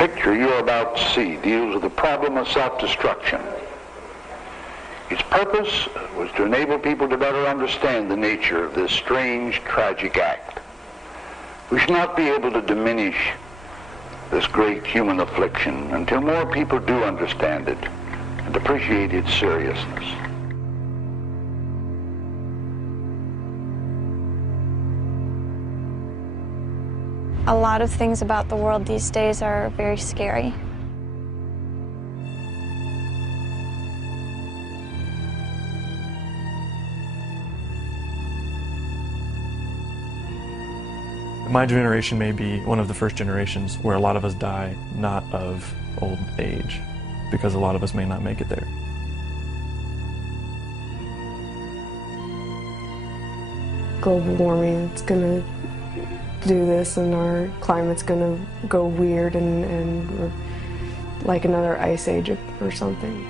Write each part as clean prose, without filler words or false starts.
picture you're about to see deals with the problem of self-destruction. Its purpose was to enable people to better understand the nature of this strange, tragic act. We should not be able to diminish this great human affliction until more people do understand it and appreciate its seriousness. A lot of things about the world these days are very scary. My generation may be one of the first generations where a lot of us die not of old age, because a lot of us may not make it there. Global warming, it's going to do this, and our climate's going to go weird and we're like another ice age or something.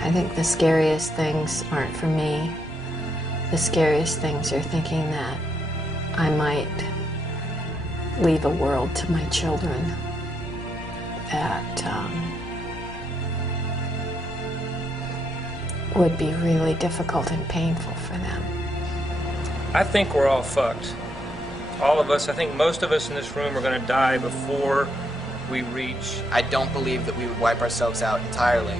I think the scariest things aren't for me. The scariest things are thinking that I might leave a world to my children that would be really difficult and painful for them. I think we're all fucked. All of us. I think most of us in this room are going to die before we reach. I don't believe that we would wipe ourselves out entirely.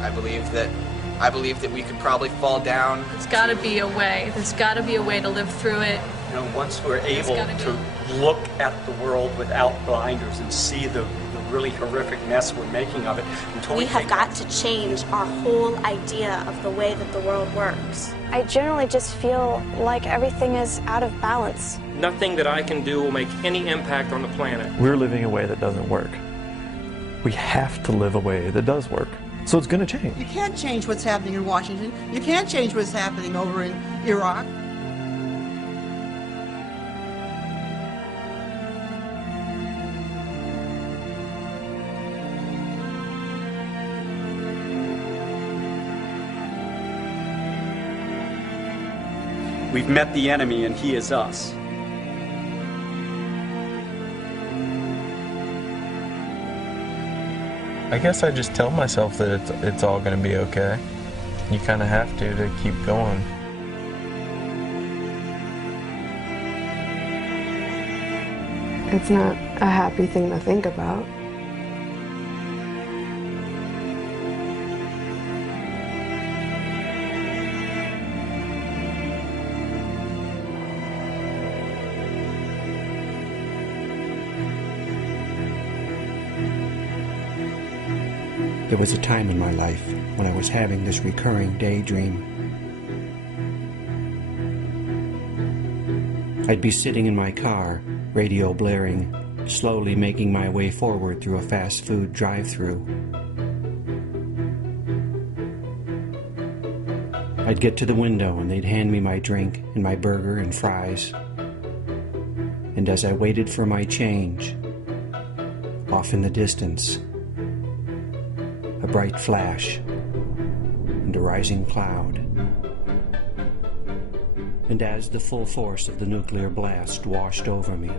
I believe that we could probably fall down. There's got to be a way. There's got to be a way to live through it. You know, once we're able to look at the world without blinders and see the really horrific mess we're making of it. We have got to change our whole idea of the way that the world works. I generally just feel like everything is out of balance. Nothing that I can do will make any impact on the planet. We're living a way that doesn't work. We have to live a way that does work. So it's going to change. You can't change what's happening in Washington. You can't change what's happening over in Iraq. We've met the enemy and he is us. I guess I just tell myself that it's all going to be okay. You kind of have to keep going. It's not a happy thing to think about. There was a time in my life when I was having this recurring daydream. I'd be sitting in my car, radio blaring, slowly making my way forward through a fast food drive-thru. I'd get to the window and they'd hand me my drink and my burger and fries. And as I waited for my change, off in the distance, a bright flash and a rising cloud. And as the full force of the nuclear blast washed over me,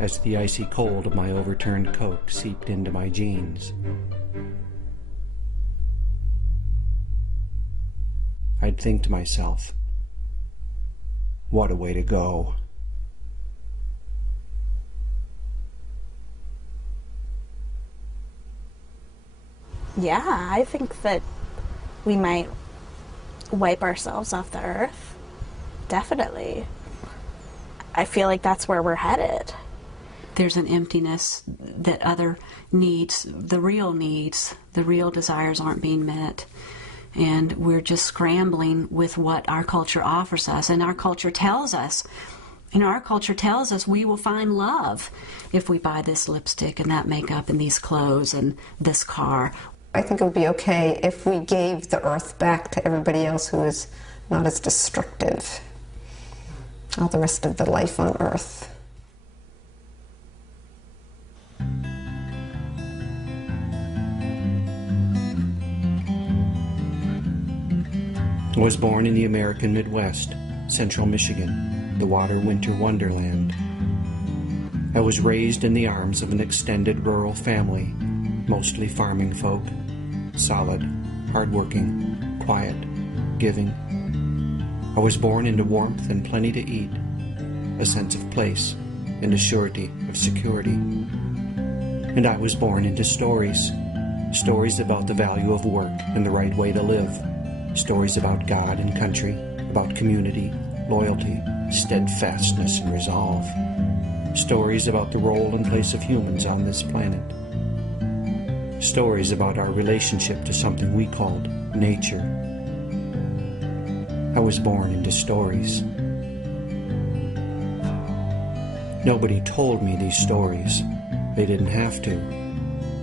as the icy cold of my overturned Coke seeped into my jeans, I'd think to myself, what a way to go. Yeah, I think that we might wipe ourselves off the earth. Definitely. I feel like that's where we're headed. There's an emptiness that other needs, the real desires aren't being met. And we're just scrambling with what our culture offers us. And our culture tells us, we will find love if we buy this lipstick and that makeup and these clothes and this car. I think it would be okay if we gave the earth back to everybody else who is not as destructive. All the rest of the life on earth. I was born in the American Midwest, central Michigan, the water winter wonderland. I was raised in the arms of an extended rural family, mostly farming folk, solid, hardworking, quiet, giving. I was born into warmth and plenty to eat, a sense of place and a surety of security. And I was born into stories, stories about the value of work and the right way to live, stories about God and country, about community, loyalty, steadfastness, and resolve, stories about the role and place of humans on this planet, stories about our relationship to something we called nature. I was born into stories. Nobody told me these stories. They didn't have to.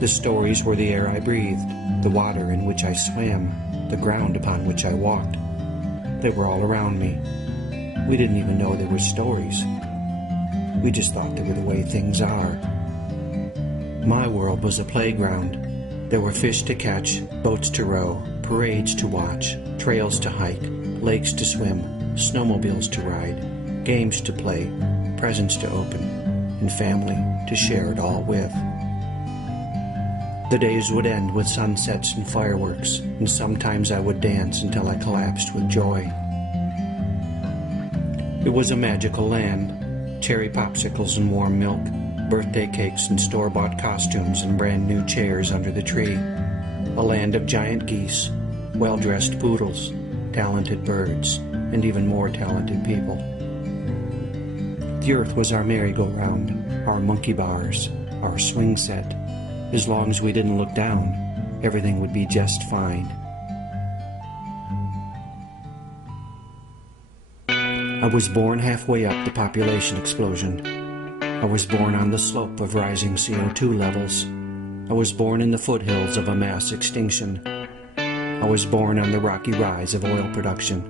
The stories were the air I breathed, the water in which I swam, the ground upon which I walked. They were all around me. We didn't even know they were stories. We just thought they were the way things are. My world was a playground. There were fish to catch, boats to row, parades to watch, trails to hike, lakes to swim, snowmobiles to ride, games to play, presents to open, and family to share it all with. The days would end with sunsets and fireworks, and sometimes I would dance until I collapsed with joy. It was a magical land, cherry popsicles and warm milk, birthday cakes and store-bought costumes and brand-new chairs under the tree. A land of giant geese, well-dressed poodles, talented birds, and even more talented people. The earth was our merry-go-round, our monkey bars, our swing set. As long as we didn't look down, everything would be just fine. I was born halfway up the population explosion. I was born on the slope of rising CO2 levels. I was born in the foothills of a mass extinction. I was born on the rocky rise of oil production.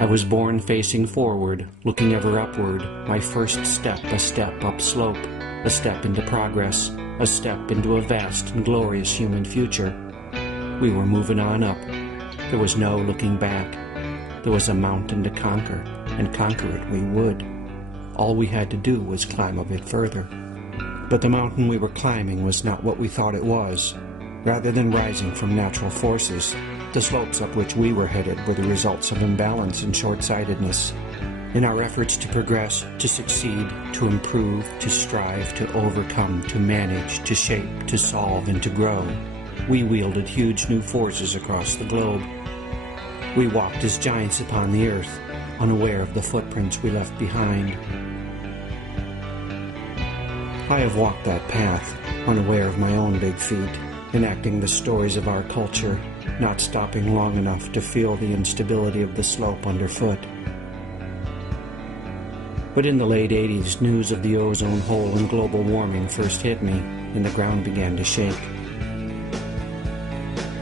I was born facing forward, looking ever upward, my first step a step upslope, a step into progress, a step into a vast and glorious human future. We were moving on up. There was no looking back. There was a mountain to conquer, and conquer it we would. All we had to do was climb a bit further. But the mountain we were climbing was not what we thought it was. Rather than rising from natural forces, the slopes up which we were headed were the results of imbalance and short-sightedness. In our efforts to progress, to succeed, to improve, to strive, to overcome, to manage, to shape, to solve, and to grow, we wielded huge new forces across the globe. We walked as giants upon the earth, unaware of the footprints we left behind. I have walked that path, unaware of my own big feet, enacting the stories of our culture, not stopping long enough to feel the instability of the slope underfoot. But in the late 80s, news of the ozone hole and global warming first hit me, and the ground began to shake.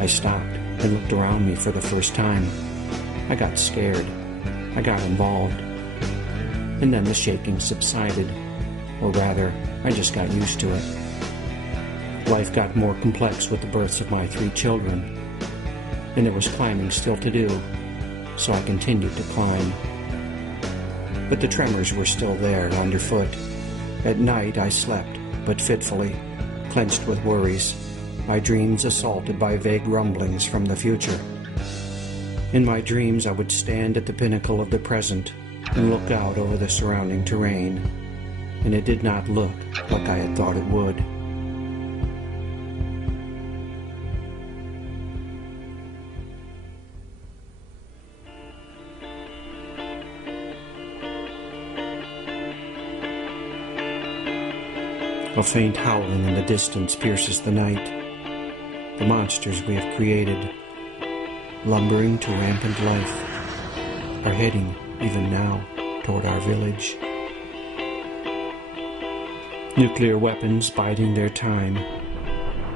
I stopped and looked around me for the first time. I got scared. I got involved. And then the shaking subsided. Or rather, I just got used to it. Life got more complex with the births of my 3 children. And there was climbing still to do, so I continued to climb. But the tremors were still there, underfoot. At night I slept, but fitfully, clenched with worries, my dreams assaulted by vague rumblings from the future. In my dreams I would stand at the pinnacle of the present and look out over the surrounding terrain, and it did not look like I had thought it would. A faint howling in the distance pierces the night. The monsters we have created, lumbering to rampant life, are heading, even now, toward our village. Nuclear weapons biding their time,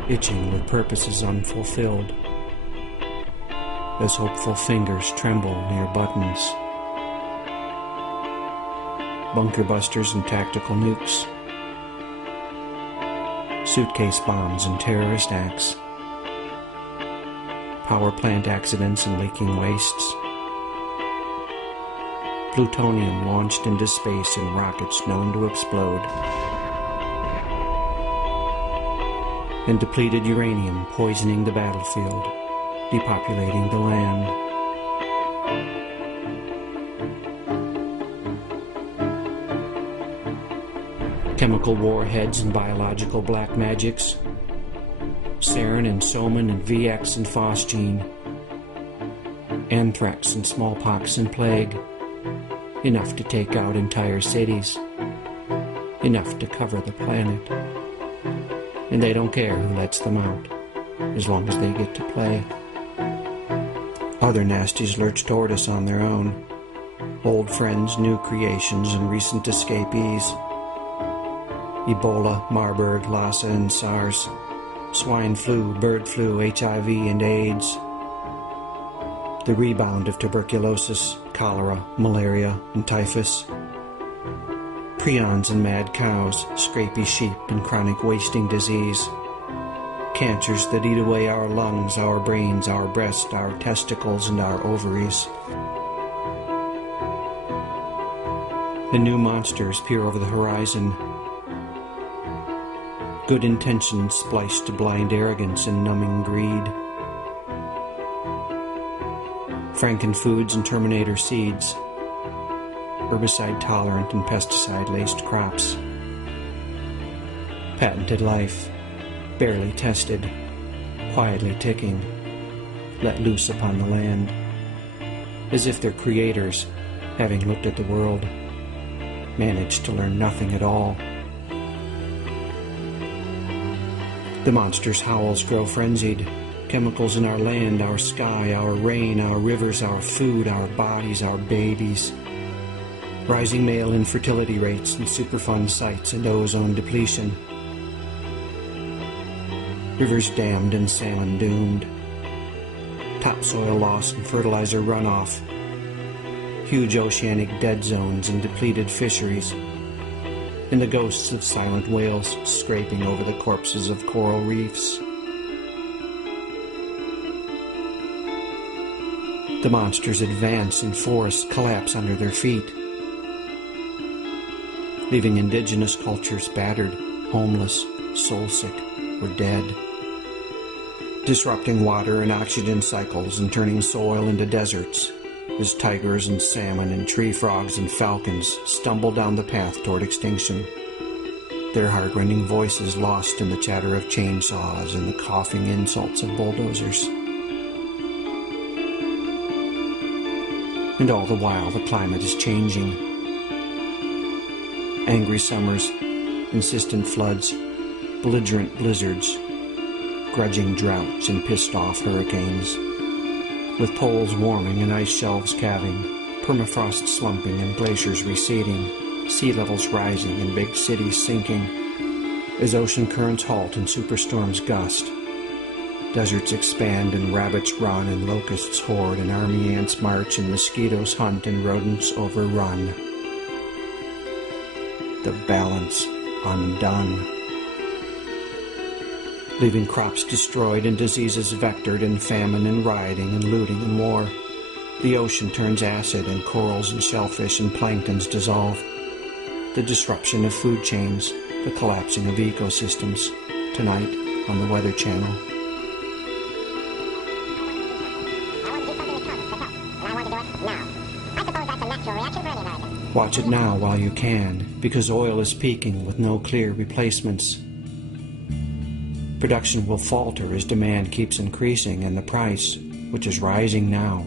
itching with purposes unfulfilled, as hopeful fingers tremble near buttons. Bunker busters and tactical nukes, suitcase bombs and terrorist acts, power plant accidents and leaking wastes. Plutonium launched into space in rockets known to explode. And depleted uranium poisoning the battlefield, depopulating the land. Chemical warheads and biological black magics, sarin and soman and VX and phosgene, anthrax and smallpox and plague, enough to take out entire cities, enough to cover the planet. And they don't care who lets them out, as long as they get to play. Other nasties lurch toward us on their own. Old friends, new creations, and recent escapees. Ebola, Marburg, Lassa, and SARS. Swine flu, bird flu, HIV, and AIDS. The rebound of tuberculosis, cholera, malaria, and typhus. Prions and mad cows, scrapey sheep, and chronic wasting disease. Cancers that eat away our lungs, our brains, our breasts, our testicles, and our ovaries. The new monsters peer over the horizon. Good intentions spliced to blind arrogance and numbing greed. Frankenfoods and Terminator seeds. Herbicide-tolerant and pesticide-laced crops. Patented life, barely tested, quietly ticking, let loose upon the land, as if their creators, having looked at the world, managed to learn nothing at all. The monster's howls grow frenzied. Chemicals in our land, our sky, our rain, our rivers, our food, our bodies, our babies. Rising male infertility rates and Superfund sites and ozone depletion. Rivers dammed and salmon doomed. Topsoil loss and fertilizer runoff. Huge oceanic dead zones and depleted fisheries. And the ghosts of silent whales scraping over the corpses of coral reefs. The monsters advance and forests collapse under their feet, leaving indigenous cultures battered, homeless, soul-sick, or dead. Disrupting water and oxygen cycles and turning soil into deserts as tigers and salmon and tree frogs and falcons stumble down the path toward extinction, their heart-rending voices lost in the chatter of chainsaws and the coughing insults of bulldozers. And all the while the climate is changing. Angry summers, insistent floods, belligerent blizzards, grudging droughts and pissed-off hurricanes. With poles warming and ice shelves calving, permafrost slumping and glaciers receding, sea levels rising and big cities sinking. As ocean currents halt and superstorms gust, deserts expand and rabbits run and locusts hoard and army ants march and mosquitoes hunt and rodents overrun. The balance undone. Leaving crops destroyed and diseases vectored and famine and rioting and looting and war. The ocean turns acid and corals and shellfish and planktons dissolve. The disruption of food chains, the collapsing of ecosystems. Tonight on the Weather Channel. Watch it now while you can, because oil is peaking with no clear replacements. Production will falter as demand keeps increasing, and the price, which is rising now,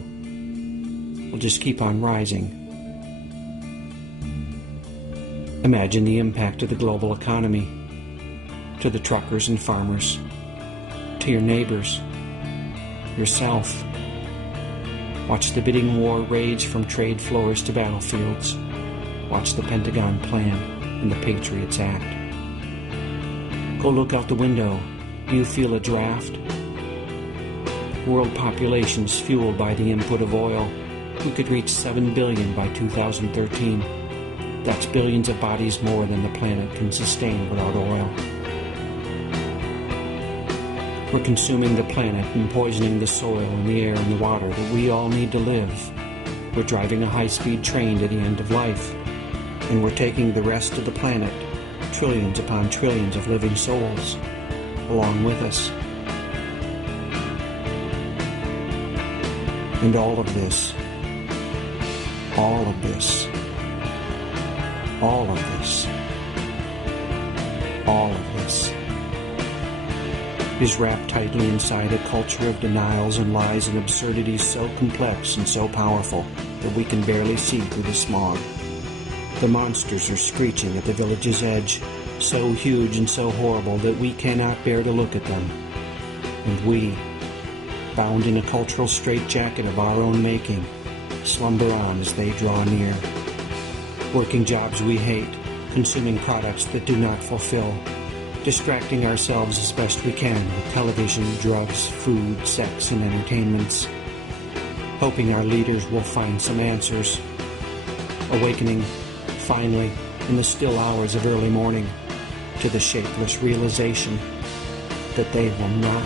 will just keep on rising. Imagine the impact of the global economy, to the truckers and farmers, to your neighbors, yourself. Watch the bidding war rage from trade floors to battlefields. Watch the Pentagon plan and the Patriots Act. Go look out the window. You feel a draft? World populations fueled by the input of oil. We could reach 7 billion by 2013. That's billions of bodies more than the planet can sustain without oil. We're consuming the planet and poisoning the soil and the air and the water that we all need to live. We're driving a high-speed train to the end of life, and we're taking the rest of the planet, trillions upon trillions of living souls, along with us. And all of this, all of this, all of this, all of this is wrapped tightly inside a culture of denials and lies and absurdities so complex and so powerful that we can barely see through the smog. The monsters are screeching at the village's edge, so huge and so horrible that we cannot bear to look at them. And we, bound in a cultural straitjacket of our own making, slumber on as they draw near. Working jobs we hate, consuming products that do not fulfill, distracting ourselves as best we can with television, drugs, food, sex, and entertainments, hoping our leaders will find some answers, awakening, finally, in the still hours of early morning, to the shapeless realization that they will not.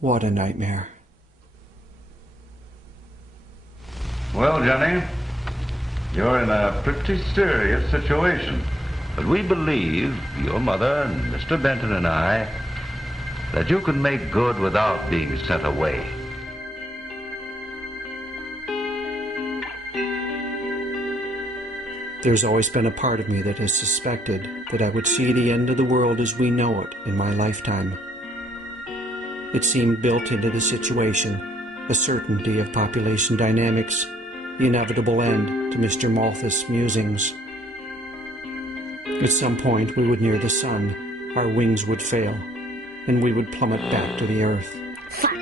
What a nightmare. Well, Johnny, you're in a pretty serious situation. But we believe, your mother and Mr. Benton and I, that you can make good without being sent away. There's always been a part of me that has suspected that I would see the end of the world as we know it in my lifetime. It seemed built into the situation, a certainty of population dynamics, the inevitable end to Mr. Malthus' musings. At some point we would near the sun, our wings would fail, and we would plummet back to the earth. Fuck!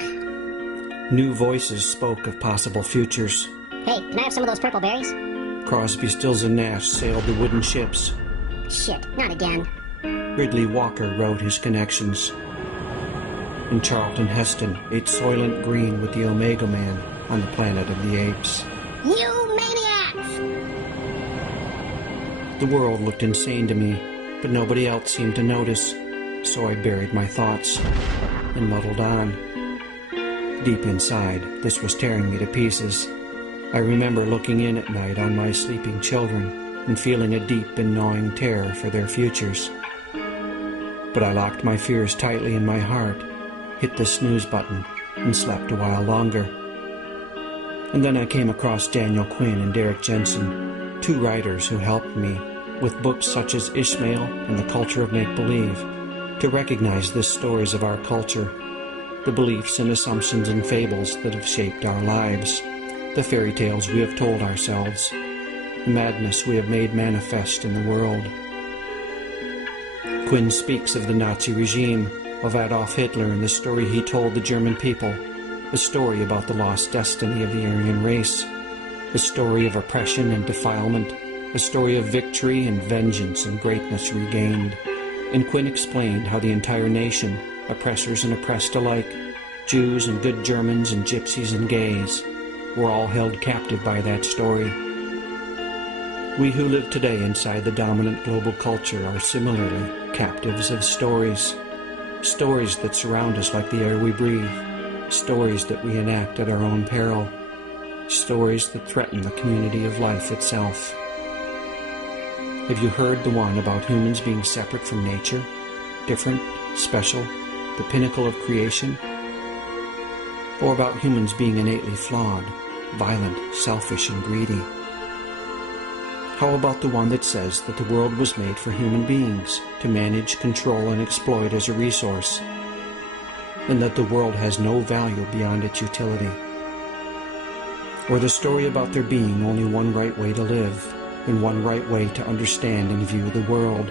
New voices spoke of possible futures. Hey, can I have some of those purple berries? Crosby, Stills, and Nash sailed the wooden ships. Shit, not again. Ridley Walker wrote his connections. And Charlton Heston ate Soylent Green with the Omega Man on the Planet of the Apes. You maniacs! The world looked insane to me, but nobody else seemed to notice, so I buried my thoughts and muddled on. Deep inside, this was tearing me to pieces. I remember looking in at night on my sleeping children and feeling a deep and gnawing terror for their futures. But I locked my fears tightly in my heart, hit the snooze button, and slept a while longer. And then I came across Daniel Quinn and Derek Jensen, two writers who helped me, with books such as Ishmael and The Culture of Make-Believe, to recognize the stories of our culture, the beliefs and assumptions and fables that have shaped our lives, the fairy tales we have told ourselves, the madness we have made manifest in the world. Quinn speaks of the Nazi regime, of Adolf Hitler and the story he told the German people, a story about the lost destiny of the Aryan race, a story of oppression and defilement, a story of victory and vengeance and greatness regained. And Quinn explained how the entire nation, oppressors and oppressed alike, Jews and good Germans and gypsies and gays, were all held captive by that story. We who live today inside the dominant global culture are similarly captives of stories. Stories that surround us like the air we breathe. Stories that we enact at our own peril. Stories that threaten the community of life itself. Have you heard the one about humans being separate from nature? Different, special, the pinnacle of creation? Or about humans being innately flawed, violent, selfish, and greedy? How about the one that says that the world was made for human beings to manage, control, and exploit as a resource, and that the world has no value beyond its utility? Or the story about there being only one right way to live, and one right way to understand and view the world?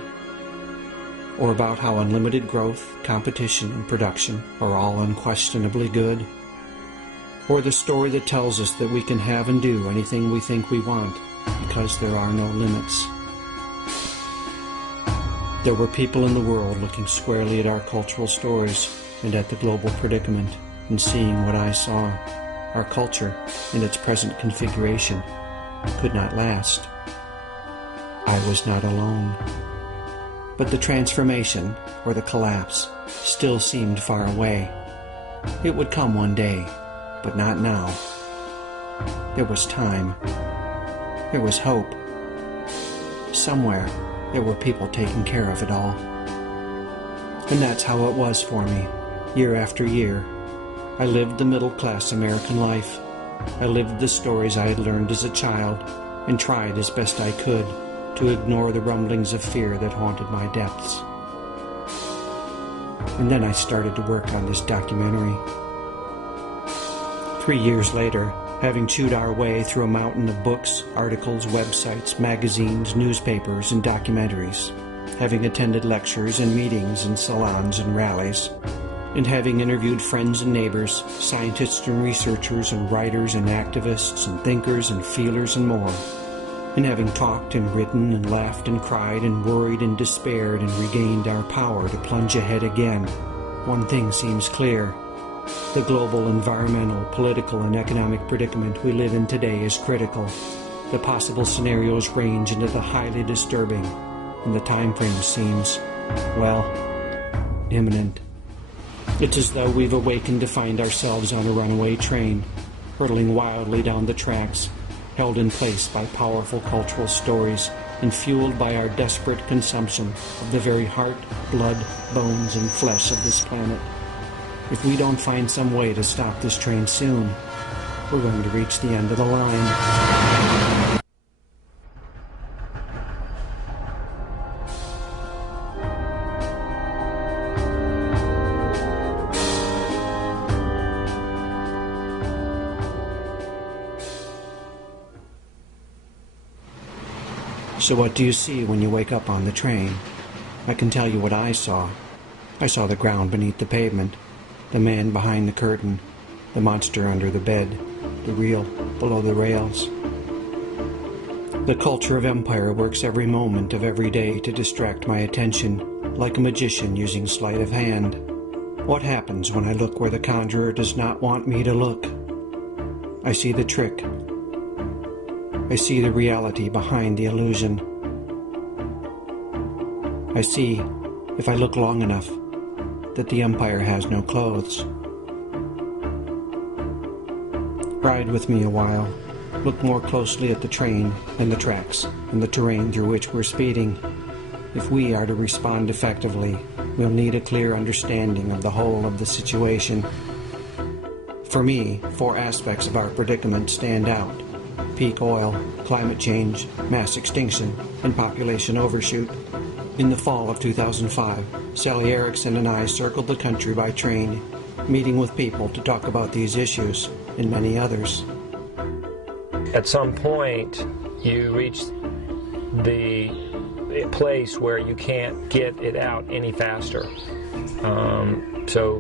Or about how unlimited growth, competition, and production are all unquestionably good? Or the story that tells us that we can have and do anything we think we want, because there are no limits. There were people in the world looking squarely at our cultural stories and at the global predicament and seeing what I saw. Our culture, in its present configuration, could not last. I was not alone. But the transformation, or the collapse, still seemed far away. It would come one day, but not now. There was time. There was hope. Somewhere, there were people taking care of it all. And that's how it was for me, year after year. I lived the middle-class American life. I lived the stories I had learned as a child and tried as best I could to ignore the rumblings of fear that haunted my depths. And then I started to work on this documentary. 3 years later, having chewed our way through a mountain of books, articles, websites, magazines, newspapers, and documentaries, having attended lectures and meetings and salons and rallies, and having interviewed friends and neighbors, scientists and researchers and writers and activists and thinkers and feelers and more, and having talked and written and laughed and cried and worried and despaired and regained our power to plunge ahead again, one thing seems clear. The global environmental, political, and economic predicament we live in today is critical. The possible scenarios range into the highly disturbing, and the time frame seems, well, imminent. It's as though we've awakened to find ourselves on a runaway train, hurtling wildly down the tracks, held in place by powerful cultural stories and fueled by our desperate consumption of the very heart, blood, bones, and flesh of this planet. If we don't find some way to stop this train soon, we're going to reach the end of the line. So what do you see when you wake up on the train? I can tell you what I saw. I saw the ground beneath the pavement, the man behind the curtain, the monster under the bed, the real below the rails. The culture of empire works every moment of every day to distract my attention, like a magician using sleight of hand. What happens when I look where the conjurer does not want me to look? I see the trick. I see the reality behind the illusion. I see, if I look long enough, that the empire has no clothes. Ride with me a while. Look more closely at the train and the tracks and the terrain through which we're speeding. If we are to respond effectively, we'll need a clear understanding of the whole of the situation. For me, 4 aspects of our predicament stand out: peak oil, climate change, mass extinction, and population overshoot. In the fall of 2005, Sally Erickson and I circled the country by train, meeting with people to talk about these issues and many others. At some point, you reach the place where you can't get it out any faster. So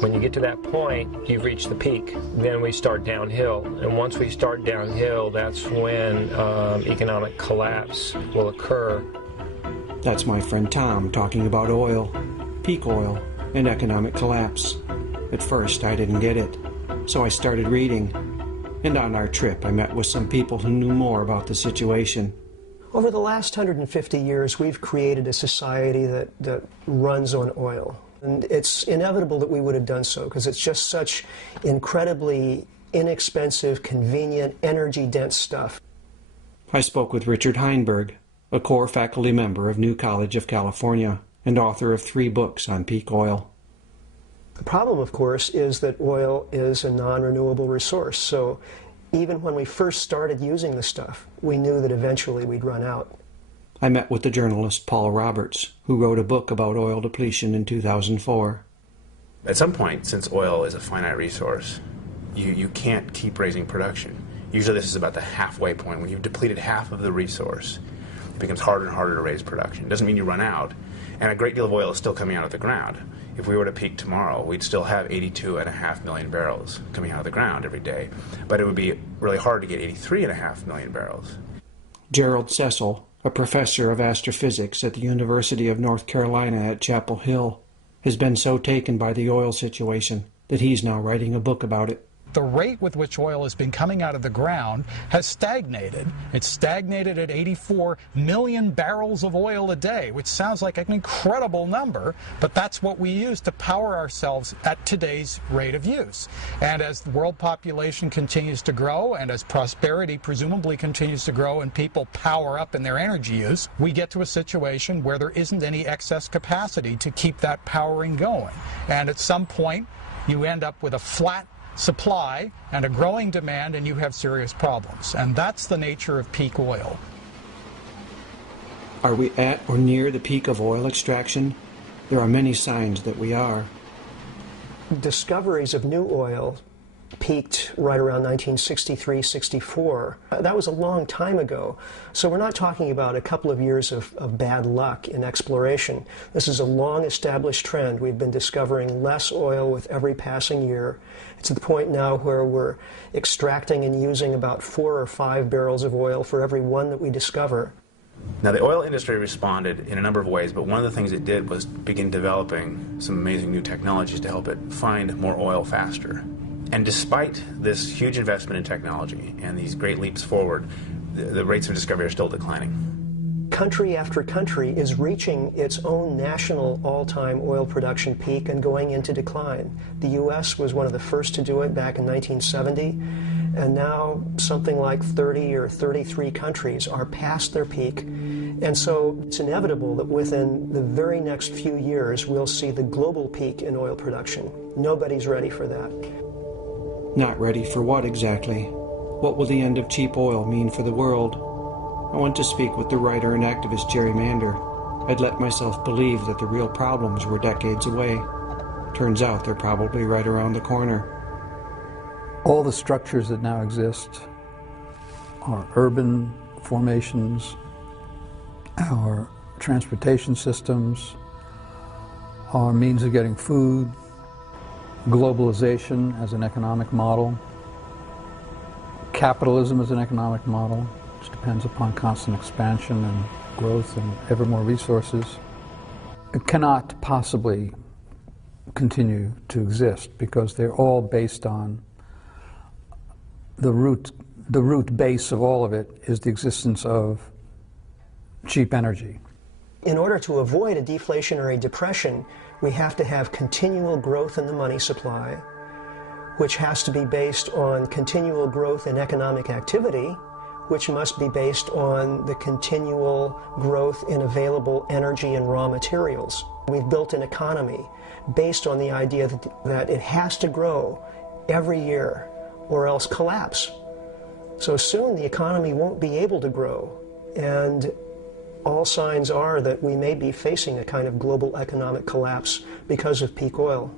when you get to that point, you've reached the peak. Then we start downhill. And once we start downhill, that's when economic collapse will occur. That's my friend Tom talking about oil, peak oil, and economic collapse. At first, I didn't get it, so I started reading. And on our trip, I met with some people who knew more about the situation. Over the last 150 years, we've created a society that runs on oil. And it's inevitable that we would have done so, because it's just such incredibly inexpensive, convenient, energy-dense stuff. I spoke with Richard Heinberg, a core faculty member of New College of California and author of 3 books on peak oil. The problem, of course, is that oil is a non-renewable resource. So even when we first started using the stuff, we knew that eventually we'd run out. I met with the journalist Paul Roberts, who wrote a book about oil depletion in 2004. At some point, since oil is a finite resource, you can't keep raising production. Usually this is about the halfway point. When you've depleted half of the resource, it becomes harder and harder to raise production. It doesn't mean you run out, and a great deal of oil is still coming out of the ground. If we were to peak tomorrow, we'd still have 82.5 million barrels coming out of the ground every day, but it would be really hard to get 83.5 million barrels. Gerald Cecil, a professor of astrophysics at the University of North Carolina at Chapel Hill, has been so taken by the oil situation that he's now writing a book about it. The rate with which oil has been coming out of the ground has stagnated. It's stagnated at 84 million barrels of oil a day, which sounds like an incredible number, but that's what we use to power ourselves at today's rate of use. And as the world population continues to grow, and as prosperity presumably continues to grow and people power up in their energy use, we get to a situation where there isn't any excess capacity to keep that powering going. And at some point, you end up with a flat supply and a growing demand, and you have serious problems. And that's the nature of peak oil. Are we at or near the peak of oil extraction? There are many signs that we are. Discoveries of new oil peaked right around 1963-64. That was a long time ago. So we're not talking about a couple of years of bad luck in exploration. This is a long-established trend. We've been discovering less oil with every passing year. It's at the point now where we're extracting and using about 4 or 5 barrels of oil for every one that we discover. Now, the oil industry responded in a number of ways, but one of the things it did was begin developing some amazing new technologies to help it find more oil faster. And despite this huge investment in technology and these great leaps forward, the rates of discovery are still declining. Country after country is reaching its own national all-time oil production peak and going into decline. The U.S. was one of the first to do it back in 1970, and now something like 30 or 33 countries are past their peak. And so it's inevitable that within the very next few years we'll see the global peak in oil production. Nobody's ready for that. Not ready for what exactly? What will the end of cheap oil mean for the world? I went to speak with the writer and activist Jerry Mander. I'd let myself believe that the real problems were decades away. Turns out they're probably right around the corner. All the structures that now exist, our urban formations, our transportation systems, our means of getting food, globalization as an economic model, capitalism as an economic model, which depends upon constant expansion and growth and ever more resources, it cannot possibly continue to exist because they're all based on the root base of all of it is the existence of cheap energy. In order to avoid a deflationary depression, we have to have continual growth in the money supply, which has to be based on continual growth in economic activity, which must be based on the continual growth in available energy and raw materials. We've built an economy based on the idea that it has to grow every year or else collapse. So soon the economy won't be able to grow, and all signs are that we may be facing a kind of global economic collapse because of peak oil.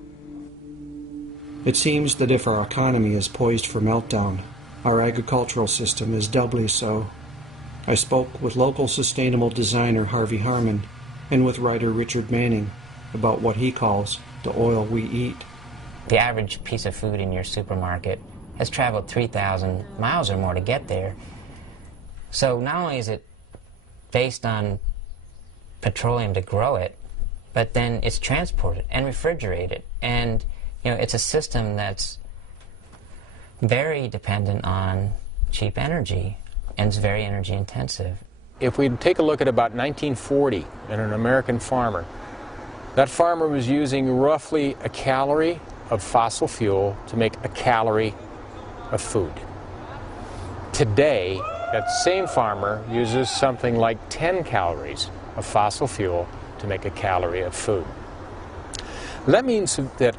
It seems that if our economy is poised for meltdown, our agricultural system is doubly so. I spoke with local sustainable designer Harvey Harmon and with writer Richard Manning about what he calls the oil we eat. The average piece of food in your supermarket has traveled 3,000 miles or more to get there. So not only is it based on petroleum to grow it, but then it's transported and refrigerated. And, you know, it's a system that's very dependent on cheap energy and it's very energy intensive. If we take a look at about 1940 and an American farmer, that farmer was using roughly a calorie of fossil fuel to make a calorie of food. Today, that same farmer uses something like 10 calories of fossil fuel to make a calorie of food. That means that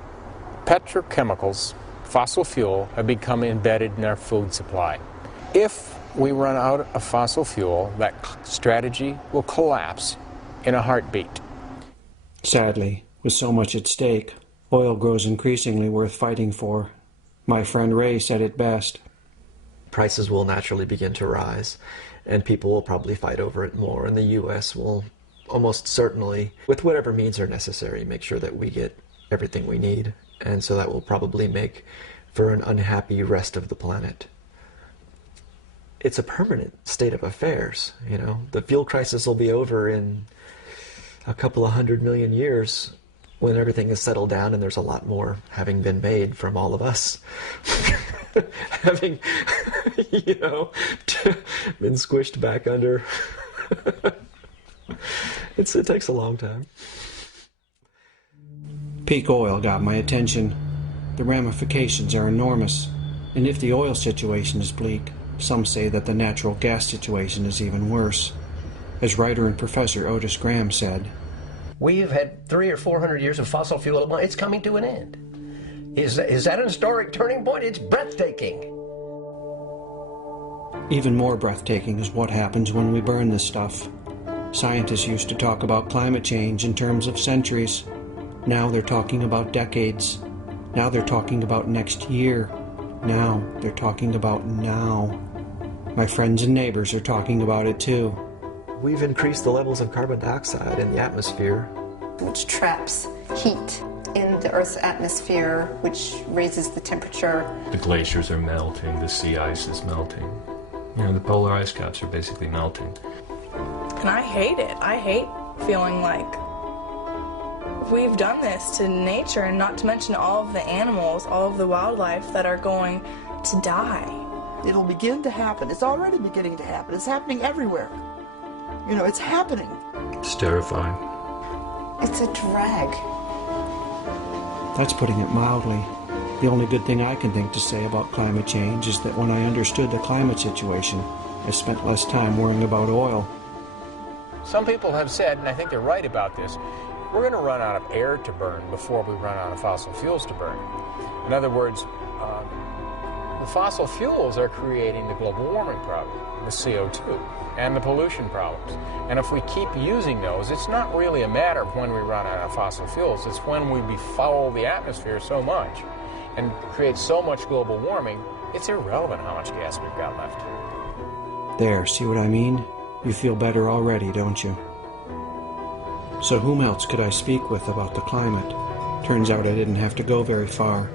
petrochemicals, fossil fuel, have become embedded in our food supply. If we run out of fossil fuel, that strategy will collapse in a heartbeat. Sadly, with so much at stake, oil grows increasingly worth fighting for. My friend Ray said it best. Prices will naturally begin to rise, and people will probably fight over it more, and the U.S. will almost certainly, with whatever means are necessary, make sure that we get everything we need, and so that will probably make for an unhappy rest of the planet. it's a permanent state of affairs. You know, the fuel crisis will be over in a couple of 100 million years when everything is settled down and there's a lot more having been made from all of us. Having, you know, been squished back under. It takes a long time. Peak oil got my attention. The ramifications are enormous. And if the oil situation is bleak, some say that the natural gas situation is even worse. As writer and professor Otis Graham said, "We've had 300 or 400 years of fossil fuel. It's coming to an end. Is that an historic turning point? It's breathtaking." Even more breathtaking is what happens when we burn this stuff. Scientists used to talk about climate change in terms of centuries. Now they're talking about decades. Now they're talking about next year. Now they're talking about now. My friends and neighbors are talking about it too. We've increased the levels of carbon dioxide in the atmosphere, which traps heat in the Earth's atmosphere, which raises the temperature. The glaciers are melting, the sea ice is melting. You know, the polar ice caps are basically melting. And I hate it. I hate feeling like we've done this to nature, and not to mention all of the animals, all of the wildlife that are going to die. It'll begin to happen. It's already beginning to happen. It's happening everywhere. You know, it's happening. It's terrifying. It's a drag. That's putting it mildly. The only good thing I can think to say about climate change is that when I understood the climate situation, I spent less time worrying about oil. Some people have said, and I think they're right about this, we're going to run out of air to burn before we run out of fossil fuels to burn. In other words, the fossil fuels are creating the global warming problem, the CO2, and the pollution problems. And if we keep using those, it's not really a matter of when we run out of fossil fuels, it's when we befoul the atmosphere so much and create so much global warming, it's irrelevant how much gas we've got left. There, see what I mean? You feel better already, don't you? So whom else could I speak with about the climate? Turns out I didn't have to go very far.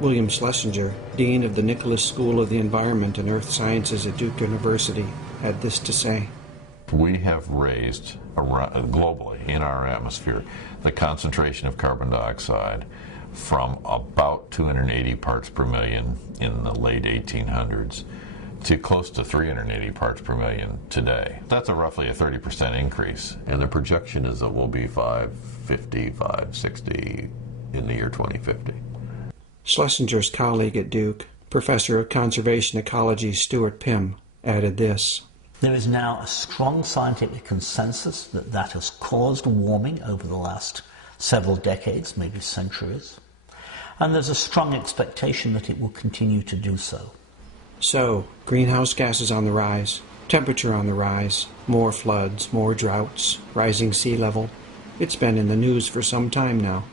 William Schlesinger, Dean of the Nicholas School of the Environment and Earth Sciences at Duke University, had this to say. We have raised globally in our atmosphere the concentration of carbon dioxide from about 280 parts per million in the late 1800s to close to 380 parts per million today. That's roughly a 30% increase, and the projection is that we'll be 550, 560 in the year 2050. Schlesinger's colleague at Duke, Professor of Conservation Ecology Stuart Pimm, added this. There is now a strong scientific consensus that has caused warming over the last several decades, maybe centuries, and there's a strong expectation that it will continue to do so. So, greenhouse gases on the rise, temperature on the rise, more floods, more droughts, rising sea level. It's been in the news for some time now.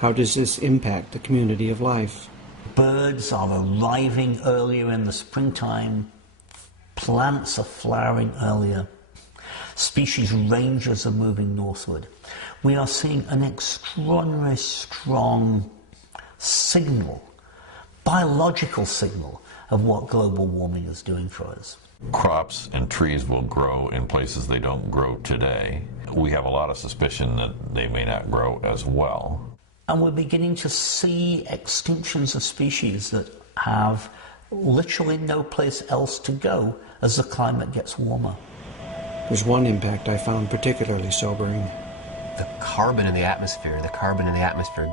How does this impact the community of life? Birds are arriving earlier in the springtime. Plants are flowering earlier. Species ranges are moving northward. We are seeing an extraordinarily strong signal, biological signal, of what global warming is doing for us. Crops and trees will grow in places they don't grow today. We have a lot of suspicion that they may not grow as well. And we're beginning to see extinctions of species that have literally no place else to go as the climate gets warmer. There's one impact I found particularly sobering. The carbon in the atmosphere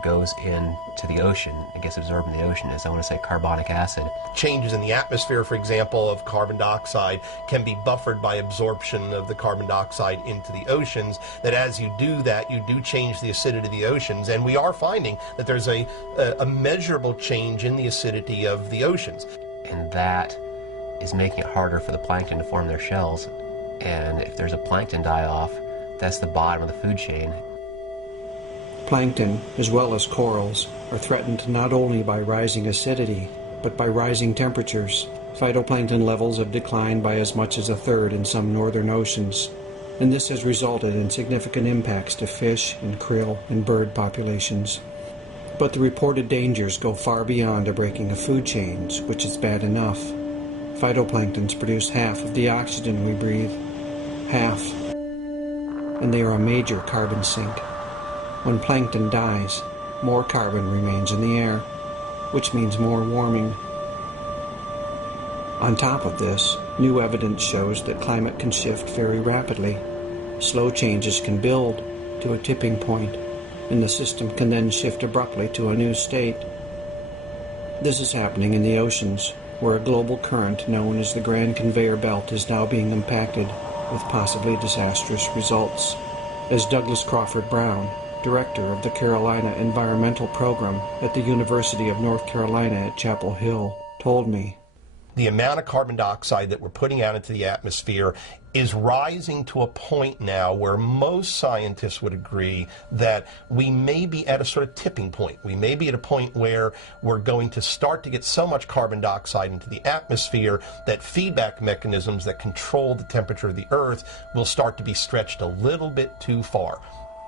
goes into the ocean. It gets absorbed in the ocean as, I want to say, carbonic acid. Changes in the atmosphere, for example, of carbon dioxide can be buffered by absorption of the carbon dioxide into the oceans, that as you do that, you do change the acidity of the oceans. And we are finding that there's a measurable change in the acidity of the oceans. And that is making it harder for the plankton to form their shells. And if there's a plankton die-off, that's the bottom of the food chain. Plankton, as well as corals, are threatened not only by rising acidity, but by rising temperatures. Phytoplankton levels have declined by as much as a third in some northern oceans, and this has resulted in significant impacts to fish and krill and bird populations. But the reported dangers go far beyond a breaking of food chains, which is bad enough. phytoplanktons produce half of the oxygen we breathe. Half. And they are a major carbon sink. When plankton dies, more carbon remains in the air, which means more warming. On top of this, new evidence shows that climate can shift very rapidly. Slow changes can build to a tipping point, and the system can then shift abruptly to a new state. This is happening in the oceans, where a global current known as the Grand Conveyor Belt is now being impacted with possibly disastrous results. As Douglas Crawford Brown, director of the Carolina Environmental Program at the University of North Carolina at Chapel Hill, told me, the amount of carbon dioxide that we're putting out into the atmosphere is rising to a point now where most scientists would agree that we may be at a sort of tipping point. We may be at a point where we're going to start to get so much carbon dioxide into the atmosphere that feedback mechanisms that control the temperature of the Earth will start to be stretched a little bit too far.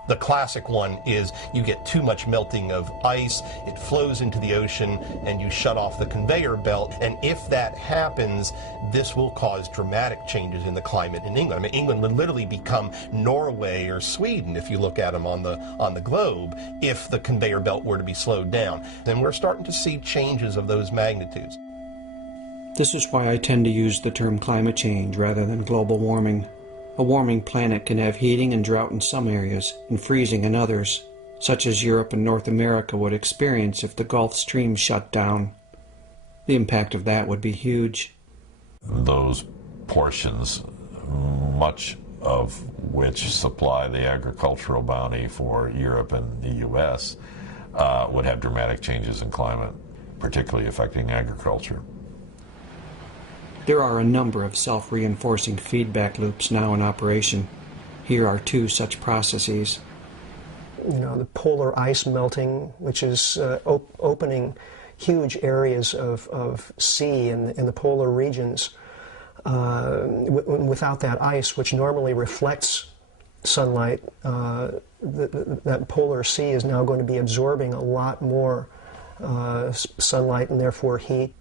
The classic one is you get too much melting of ice, it flows into the ocean, and you shut off the conveyor belt. And if that happens, this will cause dramatic changes in the climate in England. I mean, England would literally become Norway or Sweden if you look at them on the globe if the conveyor belt were to be slowed down. Then we're starting to see changes of those magnitudes. This is why I tend to use the term climate change rather than global warming. A warming planet can have heating and drought in some areas and freezing in others, such as Europe and North America would experience if the Gulf Stream shut down. The impact of that would be huge. Those portions, much of which supply the agricultural bounty for Europe and the U.S., would have dramatic changes in climate, particularly affecting agriculture. There are a number of self-reinforcing feedback loops now in operation. Here are two such processes. You know, the polar ice melting, which is opening huge areas of sea in the polar regions. Without that ice, which normally reflects sunlight, that polar sea is now going to be absorbing a lot more sunlight and therefore heat.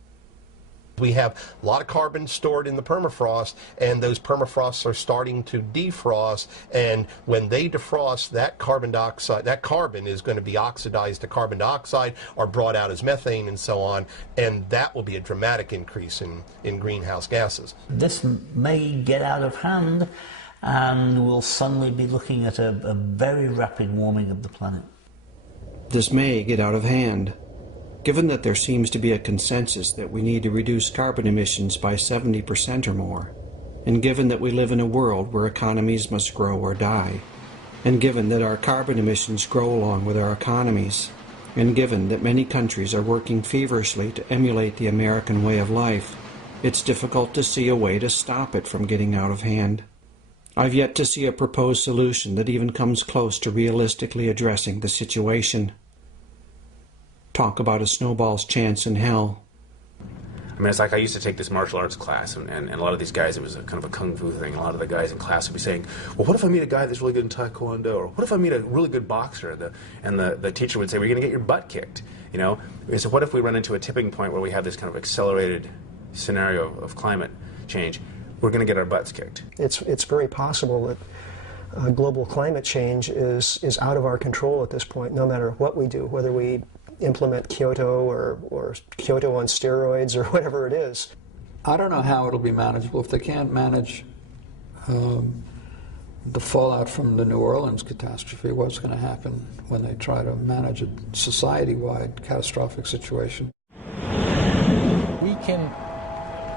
We have a lot of carbon stored in the permafrost, and those permafrosts are starting to defrost, and when they defrost, that carbon dioxide, that carbon is going to be oxidized to carbon dioxide or brought out as methane and so on, and that will be a dramatic increase in greenhouse gases. This may get out of hand, and we'll suddenly be looking at a very rapid warming of the planet. This may get out of hand. Given that there seems to be a consensus that we need to reduce carbon emissions by 70% or more, and given that we live in a world where economies must grow or die, and given that our carbon emissions grow along with our economies, and given that many countries are working feverishly to emulate the American way of life, it's difficult to see a way to stop it from getting out of hand. I've yet to see a proposed solution that even comes close to realistically addressing the situation. Talk about a snowball's chance in hell. I mean, it's like I used to take this martial arts class, and a lot of these guys, it was a kind of a kung fu thing. A lot of the guys in class would be saying, well, what if I meet a guy that's really good in taekwondo? Or what if I meet a really good boxer? And the teacher would say, well, you're going to get your butt kicked, you know? So what if we run into a tipping point where we have this kind of accelerated scenario of climate change? We're going to get our butts kicked. It's very possible that global climate change is out of our control at this point, no matter what we do, whether we implement Kyoto or Kyoto on steroids or whatever it is. I don't know how it'll be manageable. If they can't manage the fallout from the New Orleans catastrophe, what's going to happen when they try to manage a society-wide catastrophic situation? We can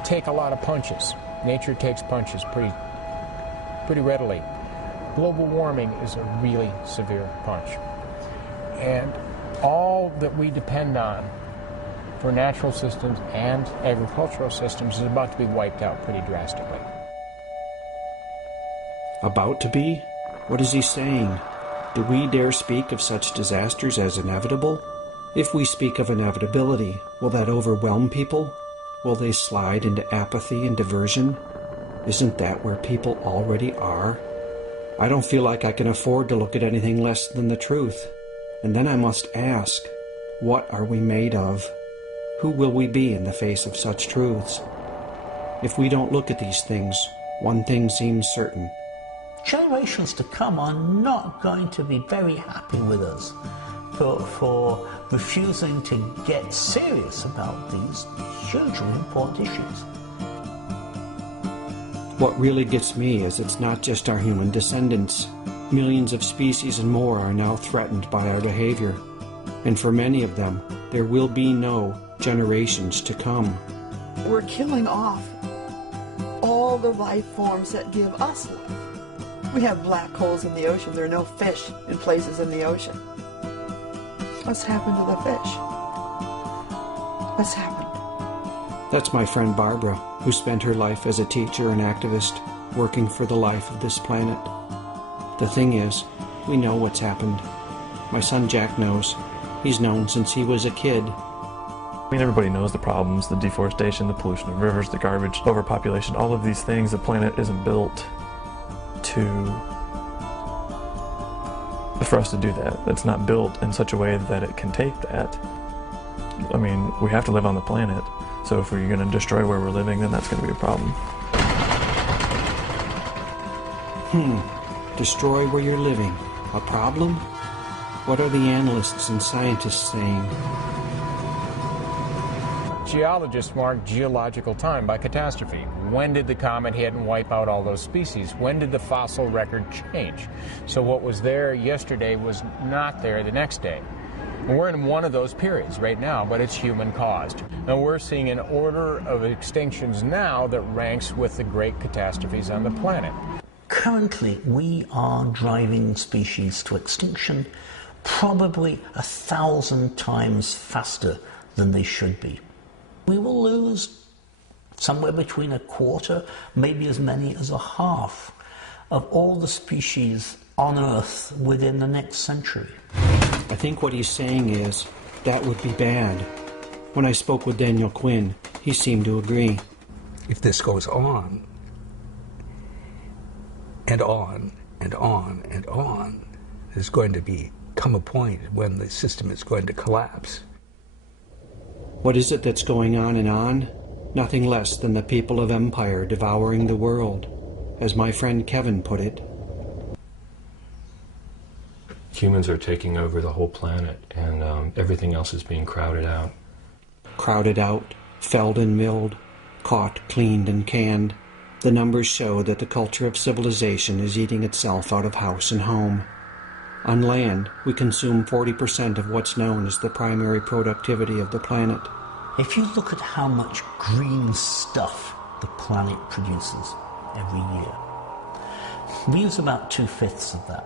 take a lot of punches. Nature takes punches pretty readily. Global warming is a really severe punch. And all that we depend on for natural systems and agricultural systems is about to be wiped out pretty drastically. About to be? What is he saying? Do we dare speak of such disasters as inevitable? If we speak of inevitability, will that overwhelm people? Will they slide into apathy and diversion? Isn't that where people already are? I don't feel like I can afford to look at anything less than the truth. And then I must ask, what are we made of? Who will we be in the face of such truths? If we don't look at these things, one thing seems certain. Generations to come are not going to be very happy with us for refusing to get serious about these hugely important issues. What really gets me is it's not just our human descendants. Millions of species and more are now threatened by our behavior. And for many of them, there will be no generations to come. We're killing off all the life forms that give us life. We have black holes in the ocean. There are no fish in places in the ocean. What's happened to the fish? What's happened? That's my friend Barbara, who spent her life as a teacher and activist, working for the life of this planet. The thing is, we know what's happened. My son Jack knows. He's known since he was a kid. I mean, everybody knows the problems, the deforestation, the pollution of rivers, the garbage, overpopulation, all of these things. The planet isn't built for us to do that. It's not built in such a way that it can take that. I mean, we have to live on the planet. So if we're going to destroy where we're living, then that's going to be a problem. Destroy where you're living. A problem? What are the analysts and scientists saying? Geologists mark geological time by catastrophe. When did the comet hit and wipe out all those species? When did the fossil record change? So what was there yesterday was not there the next day. And we're in one of those periods right now, but it's human-caused. And we're seeing an order of extinctions now that ranks with the great catastrophes on the planet. Currently, we are driving species to extinction probably 1,000 times faster than they should be. We will lose somewhere between a quarter, maybe as many as a half, of all the species on Earth within the next century. I think what he's saying is, that would be bad. When I spoke with Daniel Quinn, he seemed to agree. If this goes on, and on, and on, and on, there's going to come a point when the system is going to collapse. What is it that's going on and on? Nothing less than the people of empire devouring the world, as my friend Kevin put it. Humans are taking over the whole planet, and everything else is being crowded out. Crowded out, felled and milled, caught, cleaned, and canned. The numbers show that the culture of civilization is eating itself out of house and home. On land, we consume 40% of what's known as the primary productivity of the planet. If you look at how much green stuff the planet produces every year, we use about 2/5 of that.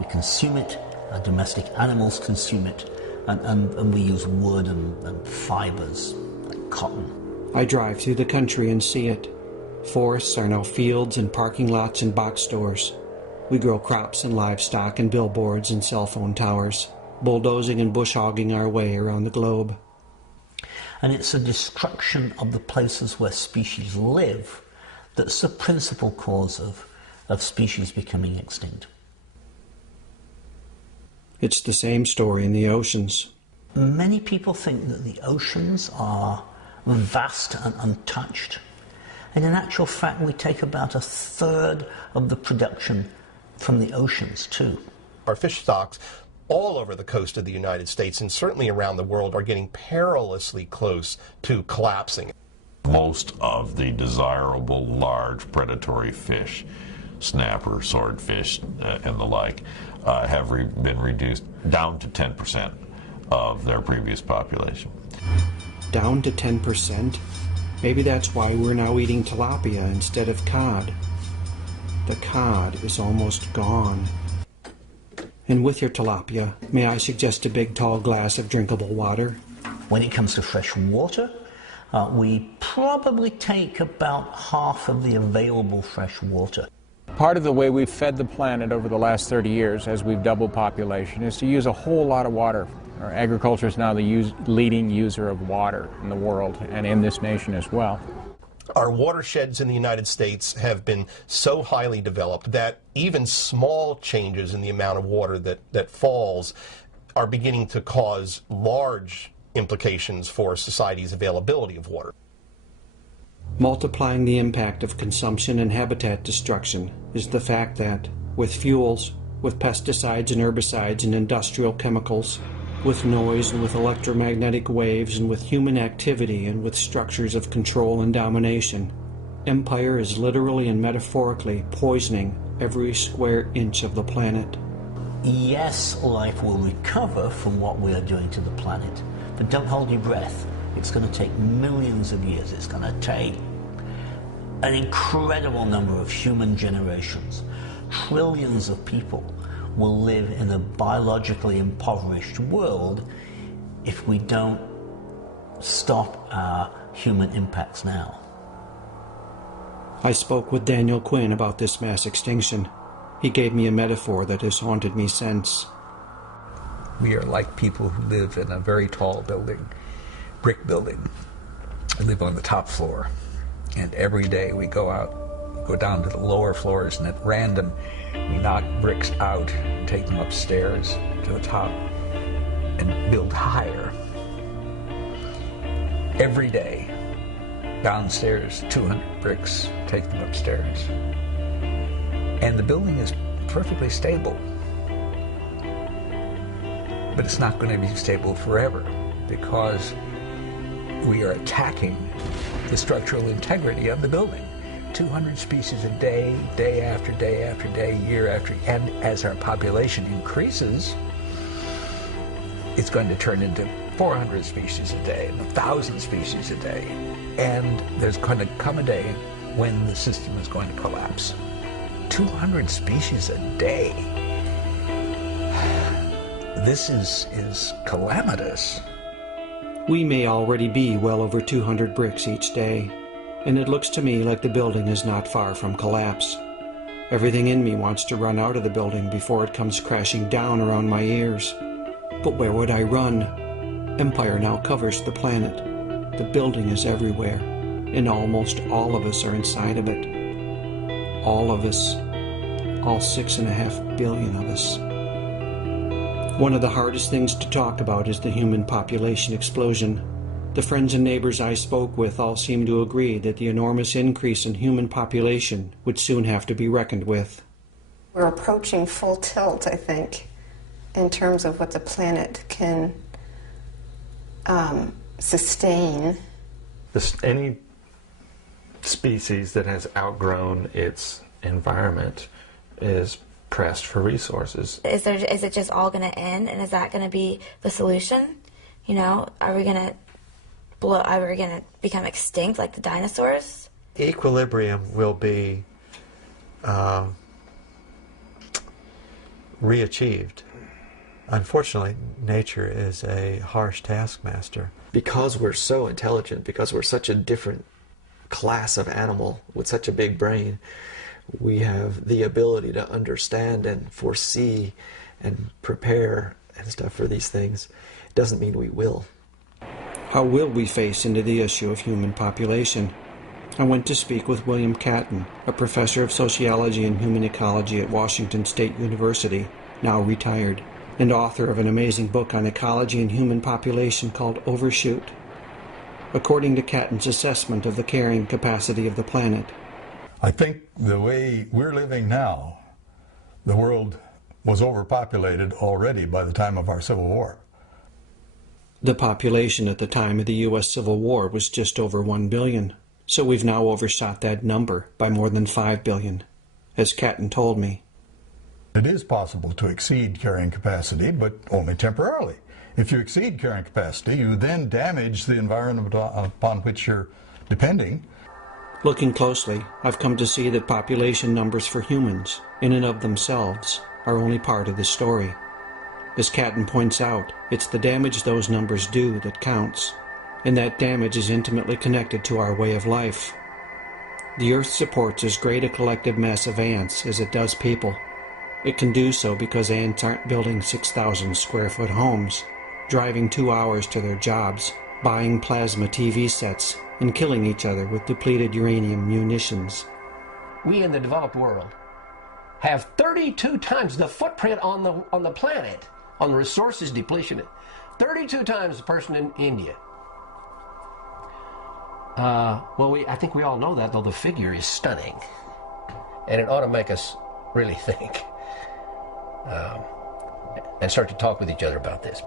We consume it, our domestic animals consume it, and we use wood and fibers like cotton. I drive through the country and see it. Forests are now fields and parking lots and box stores. We grow crops and livestock and billboards and cell phone towers, bulldozing and bush hogging our way around the globe. And it's a destruction of the places where species live that's the principal cause of species becoming extinct. It's the same story in the oceans. Many people think that the oceans are vast and untouched. And in actual fact, we take about 1/3 of the production from the oceans, too. Our fish stocks all over the coast of the United States and certainly around the world are getting perilously close to collapsing. Most of the desirable large predatory fish, snapper, swordfish, and the like, have been reduced down to 10% of their previous population. Down to 10%? Maybe that's why we're now eating tilapia instead of cod. The cod is almost gone. And with your tilapia, may I suggest a big tall glass of drinkable water? When it comes to fresh water, we probably take about half of the available fresh water. Part of the way we've fed the planet over the last 30 years as we've doubled population is to use a whole lot of water. Our agriculture is now the leading user of water in the world and in this nation as well. Our watersheds in the United States have been so highly developed that even small changes in the amount of water that falls are beginning to cause large implications for society's availability of water. Multiplying the impact of consumption and habitat destruction is the fact that, with fuels, with pesticides and herbicides and industrial chemicals, with noise and with electromagnetic waves and with human activity and with structures of control and domination, empire is literally and metaphorically poisoning every square inch of the planet. Yes, life will recover from what we are doing to the planet, but don't hold your breath. It's going to take millions of years. It's going to take an incredible number of human generations. Trillions of people will live in a biologically impoverished world if we don't stop our human impacts now. I spoke with Daniel Quinn about this mass extinction. He gave me a metaphor that has haunted me since. We are like people who live in a very tall building, brick building. We live on the top floor, and every day we go down to the lower floors, and at random we knock bricks out and take them upstairs to the top and build higher. Every day, downstairs, 200 bricks, take them upstairs. And the building is perfectly stable. But it's not going to be stable forever because we are attacking the structural integrity of the building. 200 species a day, day after day after day, year after, and as our population increases, it's going to turn into 400 species a day, 1,000 species a day. And there's going to come a day when the system is going to collapse. 200 species a day. This is calamitous. We may already be well over 200 bricks each day, and it looks to me like the building is not far from collapse. Everything in me wants to run out of the building before it comes crashing down around my ears. But where would I run? Empire now covers the planet. The building is everywhere, and almost all of us are inside of it. All of us. All 6.5 billion of us. One of the hardest things to talk about is the human population explosion. The friends and neighbors I spoke with all seem to agree that the enormous increase in human population would soon have to be reckoned with. We're approaching full tilt, I think, in terms of what the planet can sustain. Any species that has outgrown its environment is pressed for resources. Is it just all going to end, and is that going to be the solution? You know, are we going to become extinct like the dinosaurs? Equilibrium will be re-achieved. Unfortunately, nature is a harsh taskmaster. Because we're so intelligent, because we're such a different class of animal with such a big brain, we have the ability to understand and foresee and prepare and stuff for these things. It doesn't mean we will. How will we face into the issue of human population? I went to speak with William Catton, a professor of sociology and human ecology at Washington State University, now retired, and author of an amazing book on ecology and human population called Overshoot. According to Catton's assessment of the carrying capacity of the planet, I think the way we're living now, the world was overpopulated already by the time of our Civil War. The population at the time of the U.S. Civil War was just over 1 billion, so we've now overshot that number by more than 5 billion, as Catton told me. It is possible to exceed carrying capacity, but only temporarily. If you exceed carrying capacity, you then damage the environment upon which you're depending. Looking closely, I've come to see that population numbers for humans, in and of themselves, are only part of the story. As Catton points out, it's the damage those numbers do that counts, and that damage is intimately connected to our way of life. The Earth supports as great a collective mass of ants as it does people. It can do so because ants aren't building 6,000 square foot homes, driving 2 hours to their jobs, buying plasma TV sets, and killing each other with depleted uranium munitions. We in the developed world have 32 times the footprint on the planet, on the resources depletion, 32 times the person in India. Well, I think we all know that, though the figure is stunning. And it ought to make us really think and start to talk with each other about this.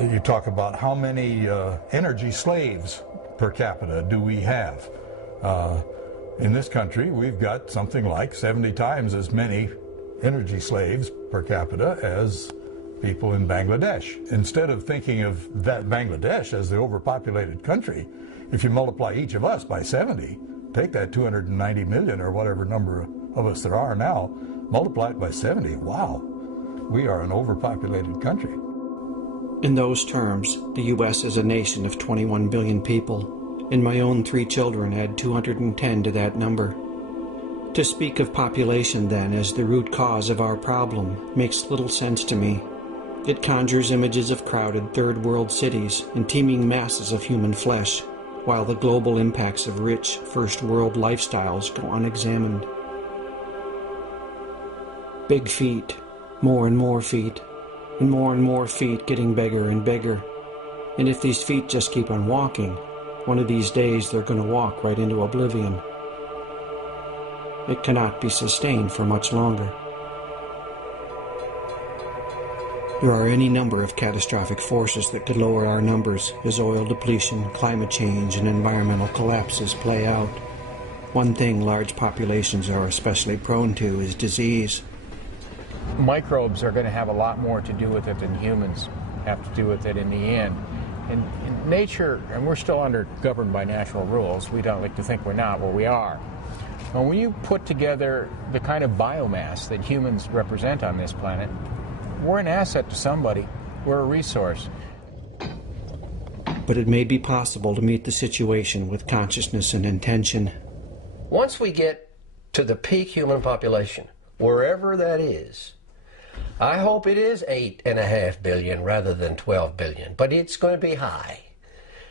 You talk about how many energy slaves per capita do we have. In this country, we've got something like 70 times as many energy slaves per capita as people in Bangladesh. Instead of thinking of that Bangladesh as the overpopulated country, if you multiply each of us by 70, take that 290 million or whatever number of us there are now, multiply it by 70, wow, we are an overpopulated country. In those terms, the U.S. is a nation of 21 billion people, and my own 3 children add 210 to that number. To speak of population, then, as the root cause of our problem makes little sense to me. It conjures images of crowded third-world cities and teeming masses of human flesh, while the global impacts of rich first-world lifestyles go unexamined. Big feet, more and more feet, and more feet getting bigger and bigger. And if these feet just keep on walking, one of these days they're going to walk right into oblivion. It cannot be sustained for much longer. There are any number of catastrophic forces that could lower our numbers as oil depletion, climate change, and environmental collapses play out. One thing large populations are especially prone to is disease. Microbes are going to have a lot more to do with it than humans have to do with it in the end. In nature, and we're still governed by natural rules, we don't like to think we're not, well, we are. And when you put together the kind of biomass that humans represent on this planet, we're an asset to somebody. We're a resource. But it may be possible to meet the situation with consciousness and intention. Once we get to the peak human population, wherever that is, I hope it is 8.5 billion rather than 12 billion, but it's going to be high.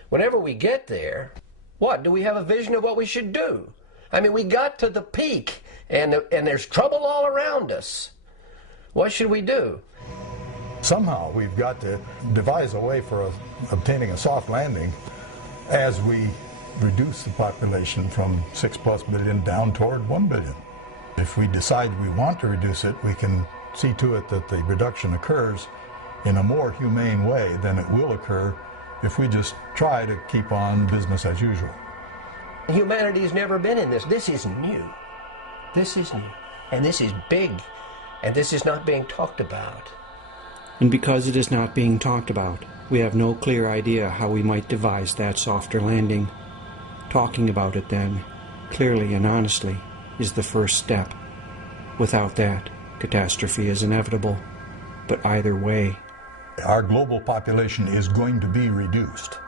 Whenever we get there, what? Do we have a vision of what we should do? I mean, we got to the peak, and there's trouble all around us. What should we do? Somehow we've got to devise a way for obtaining a soft landing as we reduce the population from 6+ billion down toward 1 billion. If we decide we want to reduce it, we can see to it that the reduction occurs in a more humane way than it will occur if we just try to keep on business as usual. Humanity's never been in this. This is new. This is new. And this is big. And this is not being talked about. And because it is not being talked about, we have no clear idea how we might devise that softer landing. Talking about it, then, clearly and honestly, is the first step. Without that, catastrophe is inevitable. But either way, our global population is going to be reduced.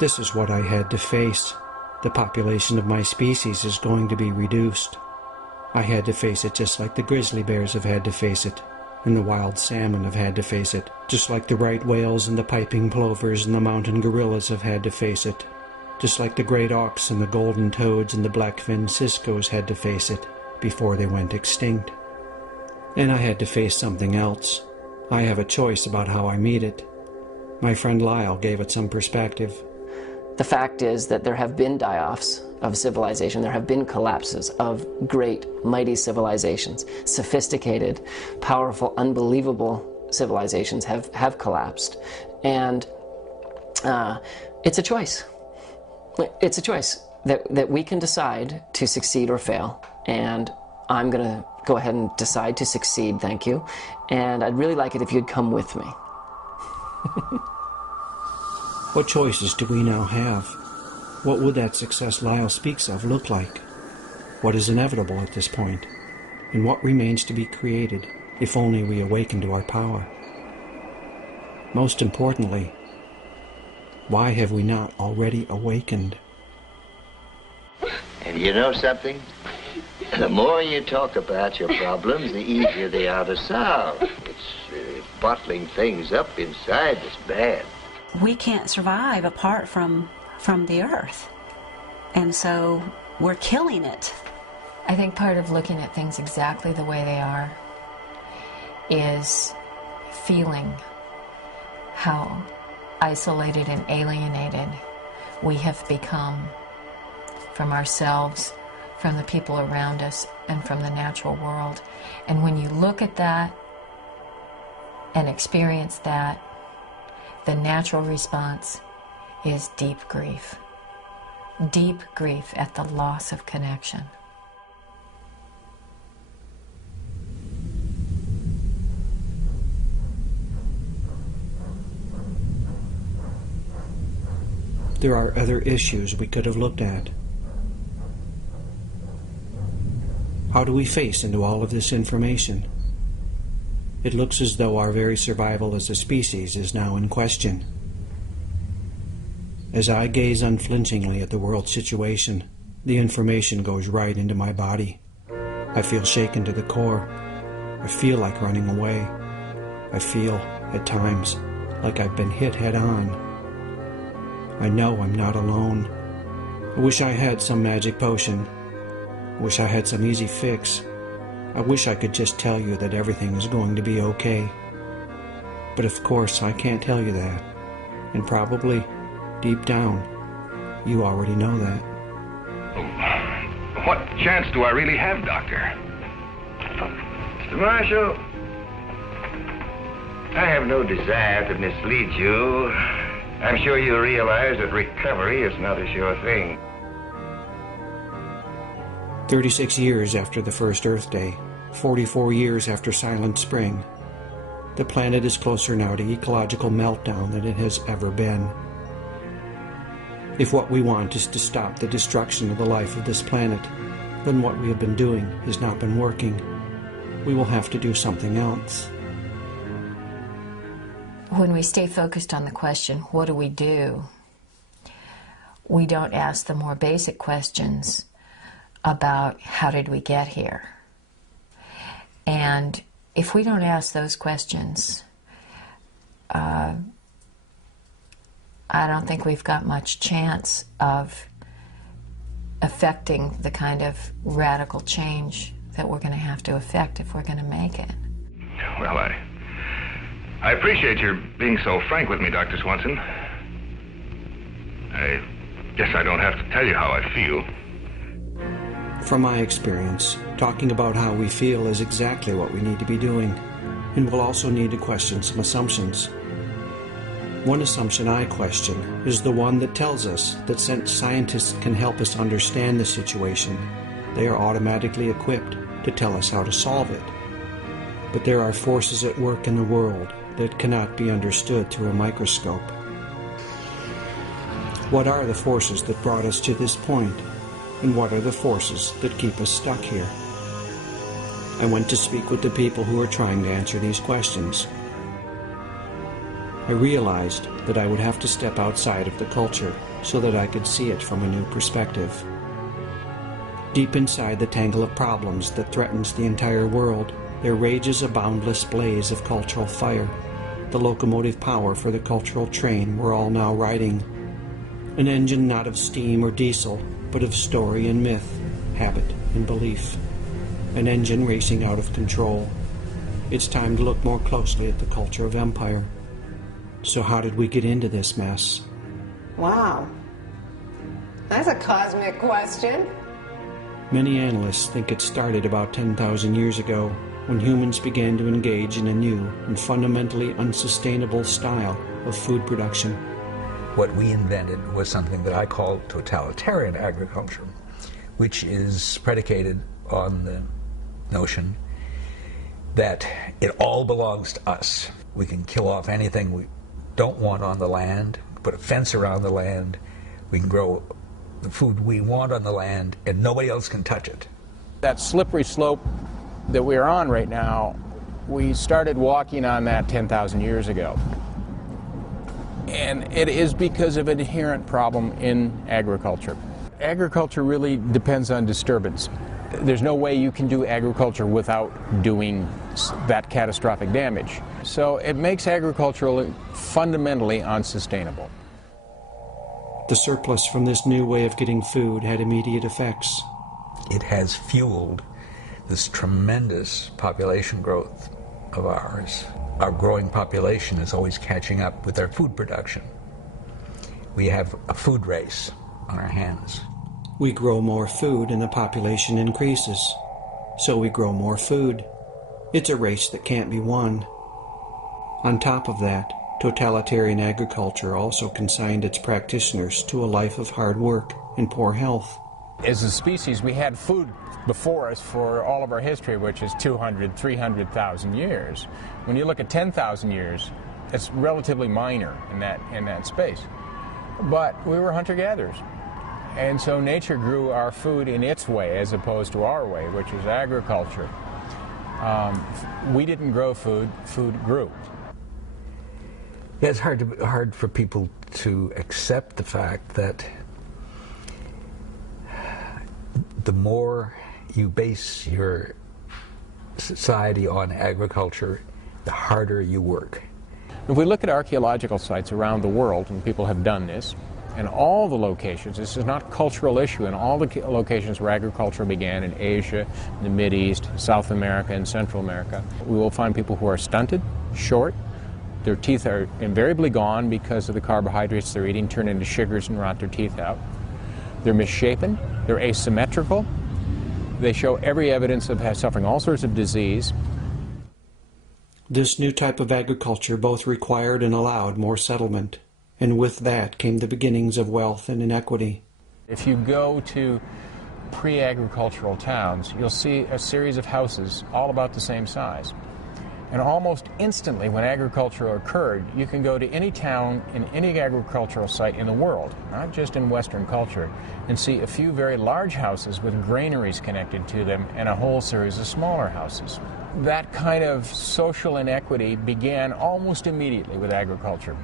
This is what I had to face. The population of my species is going to be reduced. I had to face it just like the grizzly bears have had to face it, and the wild salmon have had to face it, just like the right whales and the piping plovers and the mountain gorillas have had to face it, just like the great auks and the golden toads and the black-finned ciscos had to face it before they went extinct. And I had to face something else. I have a choice about how I meet it. My friend Lyle gave it some perspective. The fact is that there have been die-offs of civilization. There have been collapses of great, mighty civilizations. Sophisticated, powerful, unbelievable civilizations have collapsed. And it's a choice. It's a choice that we can decide to succeed or fail. And I'm going to go ahead and decide to succeed, thank you. And I'd really like it if you'd come with me. What choices do we now have? What would that success Lyle speaks of look like? What is inevitable at this point? And what remains to be created if only we awaken to our power? Most importantly, why have we not already awakened? And you know something? The more you talk about your problems, the easier they are to solve. It's bottling things up inside that's bad. We can't survive apart from the earth. And so we're killing it. I think part of looking at things exactly the way they are is feeling how isolated and alienated we have become from ourselves, from the people around us, and from the natural world. And when you look at that and experience that, the natural response is deep grief. Deep grief at the loss of connection. There are other issues we could have looked at. How do we face into all of this information? It looks as though our very survival as a species is now in question. As I gaze unflinchingly at the world situation, the information goes right into my body. I feel shaken to the core. I feel like running away. I feel, at times, like I've been hit head on. I know I'm not alone. I wish I had some magic potion. I wish I had some easy fix. I wish I could just tell you that everything is going to be okay. But of course I can't tell you that. And probably, deep down, you already know that. What chance do I really have, Doctor? Mr. Marshall, I have no desire to mislead you. I'm sure you realize that recovery is not a sure thing. 36 years after the first Earth Day, 44 years after Silent Spring, the planet is closer now to ecological meltdown than it has ever been. If what we want is to stop the destruction of the life of this planet, then what we have been doing has not been working. We will have to do something else. When we stay focused on the question, what do? We don't ask the more basic questions about how did we get here? And if we don't ask those questions, I don't think we've got much chance of affecting the kind of radical change that we're going to have to affect if we're going to make it. Well, I appreciate your being so frank with me, Dr. Swanson. I guess I don't have to tell you how I feel. From my experience, talking about how we feel is exactly what we need to be doing, and we'll also need to question some assumptions. One assumption I question is the one that tells us that since scientists can help us understand the situation, they are automatically equipped to tell us how to solve it. But there are forces at work in the world that cannot be understood through a microscope. What are the forces that brought us to this point? And what are the forces that keep us stuck here? I went to speak with the people who are trying to answer these questions. I realized that I would have to step outside of the culture so that I could see it from a new perspective. Deep inside the tangle of problems that threatens the entire world, there rages a boundless blaze of cultural fire, the locomotive power for the cultural train we're all now riding. An engine not of steam or diesel, but of story and myth, habit and belief. An engine racing out of control. It's time to look more closely at the culture of empire. So how did we get into this mess? Wow. That's a cosmic question. Many analysts think it started about 10,000 years ago, when humans began to engage in a new and fundamentally unsustainable style of food production. What we invented was something that I call totalitarian agriculture, which is predicated on the notion that it all belongs to us. We can kill off anything we don't want on the land, put a fence around the land, we can grow the food we want on the land, and nobody else can touch it. That slippery slope that we're on right now, we started walking on that 10,000 years ago. And it is because of an inherent problem in agriculture. Agriculture really depends on disturbance. There's no way you can do agriculture without doing that catastrophic damage. So it makes agriculture fundamentally unsustainable. The surplus from this new way of getting food had immediate effects. It has fueled this tremendous population growth of ours. Our growing population is always catching up with our food production. We have a food race on our hands. We grow more food and the population increases. So we grow more food. It's a race that can't be won. On top of that, totalitarian agriculture also consigned its practitioners to a life of hard work and poor health. As a species, we had food before us for all of our history, which is 200, 300,000 years. When you look at 10,000 years, it's relatively minor in that space. But we were hunter-gatherers. And so nature grew our food in its way as opposed to our way, which is agriculture. We didn't grow food, food grew. Yeah, it's hard for people to accept the fact that the more you base your society on agriculture, the harder you work. If we look at archaeological sites around the world, and people have done this, and all the locations, this is not a cultural issue, in all the locations where agriculture began in Asia, the Mideast, South America, and Central America, we will find people who are stunted, short, their teeth are invariably gone because of the carbohydrates they're eating, turn into sugars and rot their teeth out. They're misshapen, they're asymmetrical, they show every evidence of suffering all sorts of disease. This new type of agriculture both required and allowed more settlement, and with that came the beginnings of wealth and inequity. If you go to pre-agricultural towns, you'll see a series of houses all about the same size. And almost instantly, when agriculture occurred, you can go to any town in any agricultural site in the world, not just in Western culture, and see a few very large houses with granaries connected to them and a whole series of smaller houses. That kind of social inequity began almost immediately with agriculture.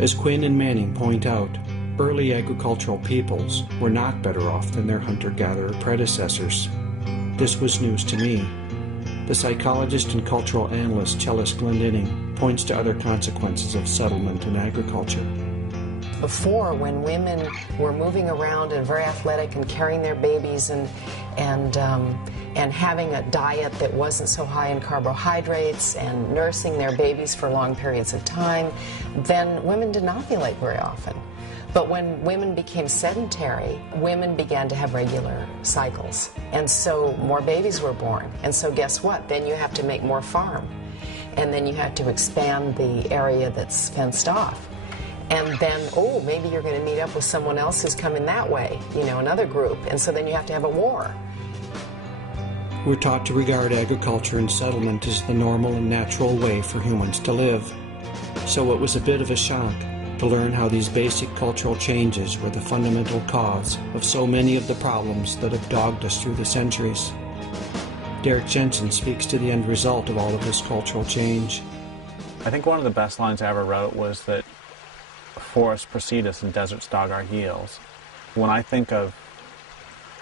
As Quinn and Manning point out, early agricultural peoples were not better off than their hunter-gatherer predecessors. This was news to me. The psychologist and cultural analyst Chellis Glendinning points to other consequences of settlement and agriculture. Before, when women were moving around and very athletic and carrying their babies and having a diet that wasn't so high in carbohydrates and nursing their babies for long periods of time, then women did not ovulate very often. But when women became sedentary, women began to have regular cycles. And so more babies were born. And so guess what? Then you have to make more farm. And then you have to expand the area that's fenced off. And then, oh, maybe you're going to meet up with someone else who's coming that way, you know, another group. And so then you have to have a war. We're taught to regard agriculture and settlement as the normal and natural way for humans to live. So it was a bit of a shock to learn how these basic cultural changes were the fundamental cause of so many of the problems that have dogged us through the centuries. Derrick Jensen speaks to the end result of all of this cultural change. I think one of the best lines I ever wrote was that forests precede us and deserts dog our heels. When I think of,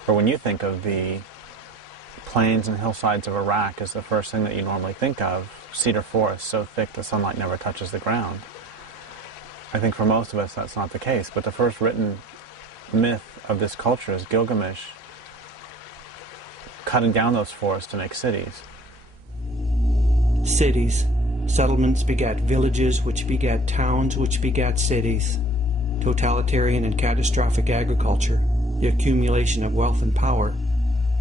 or when you think of the plains and hillsides of Iraq as the first thing that you normally think of, cedar forests so thick the sunlight never touches the ground. I think for most of us that's not the case, but the first written myth of this culture is Gilgamesh cutting down those forests to make cities. Cities. Settlements begat villages, which begat towns, which begat cities. Totalitarian and catastrophic agriculture, the accumulation of wealth and power,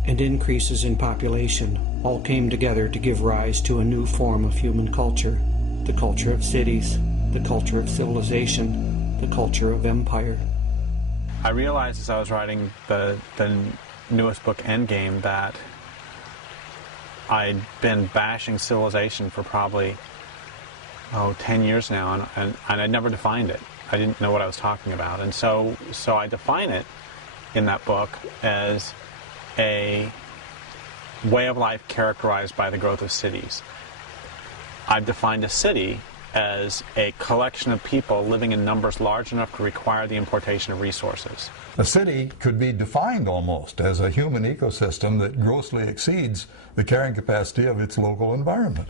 and increases in population all came together to give rise to a new form of human culture, the culture of cities, the culture of civilization, the culture of empire. I realized as I was writing the newest book, Endgame, that I'd been bashing civilization for probably 10 years now, and I never defined it. I didn't know what I was talking about. And so I define it in that book as a way of life characterized by the growth of cities. I've defined a city as a collection of people living in numbers large enough to require the importation of resources. A city could be defined almost as a human ecosystem that grossly exceeds the carrying capacity of its local environment.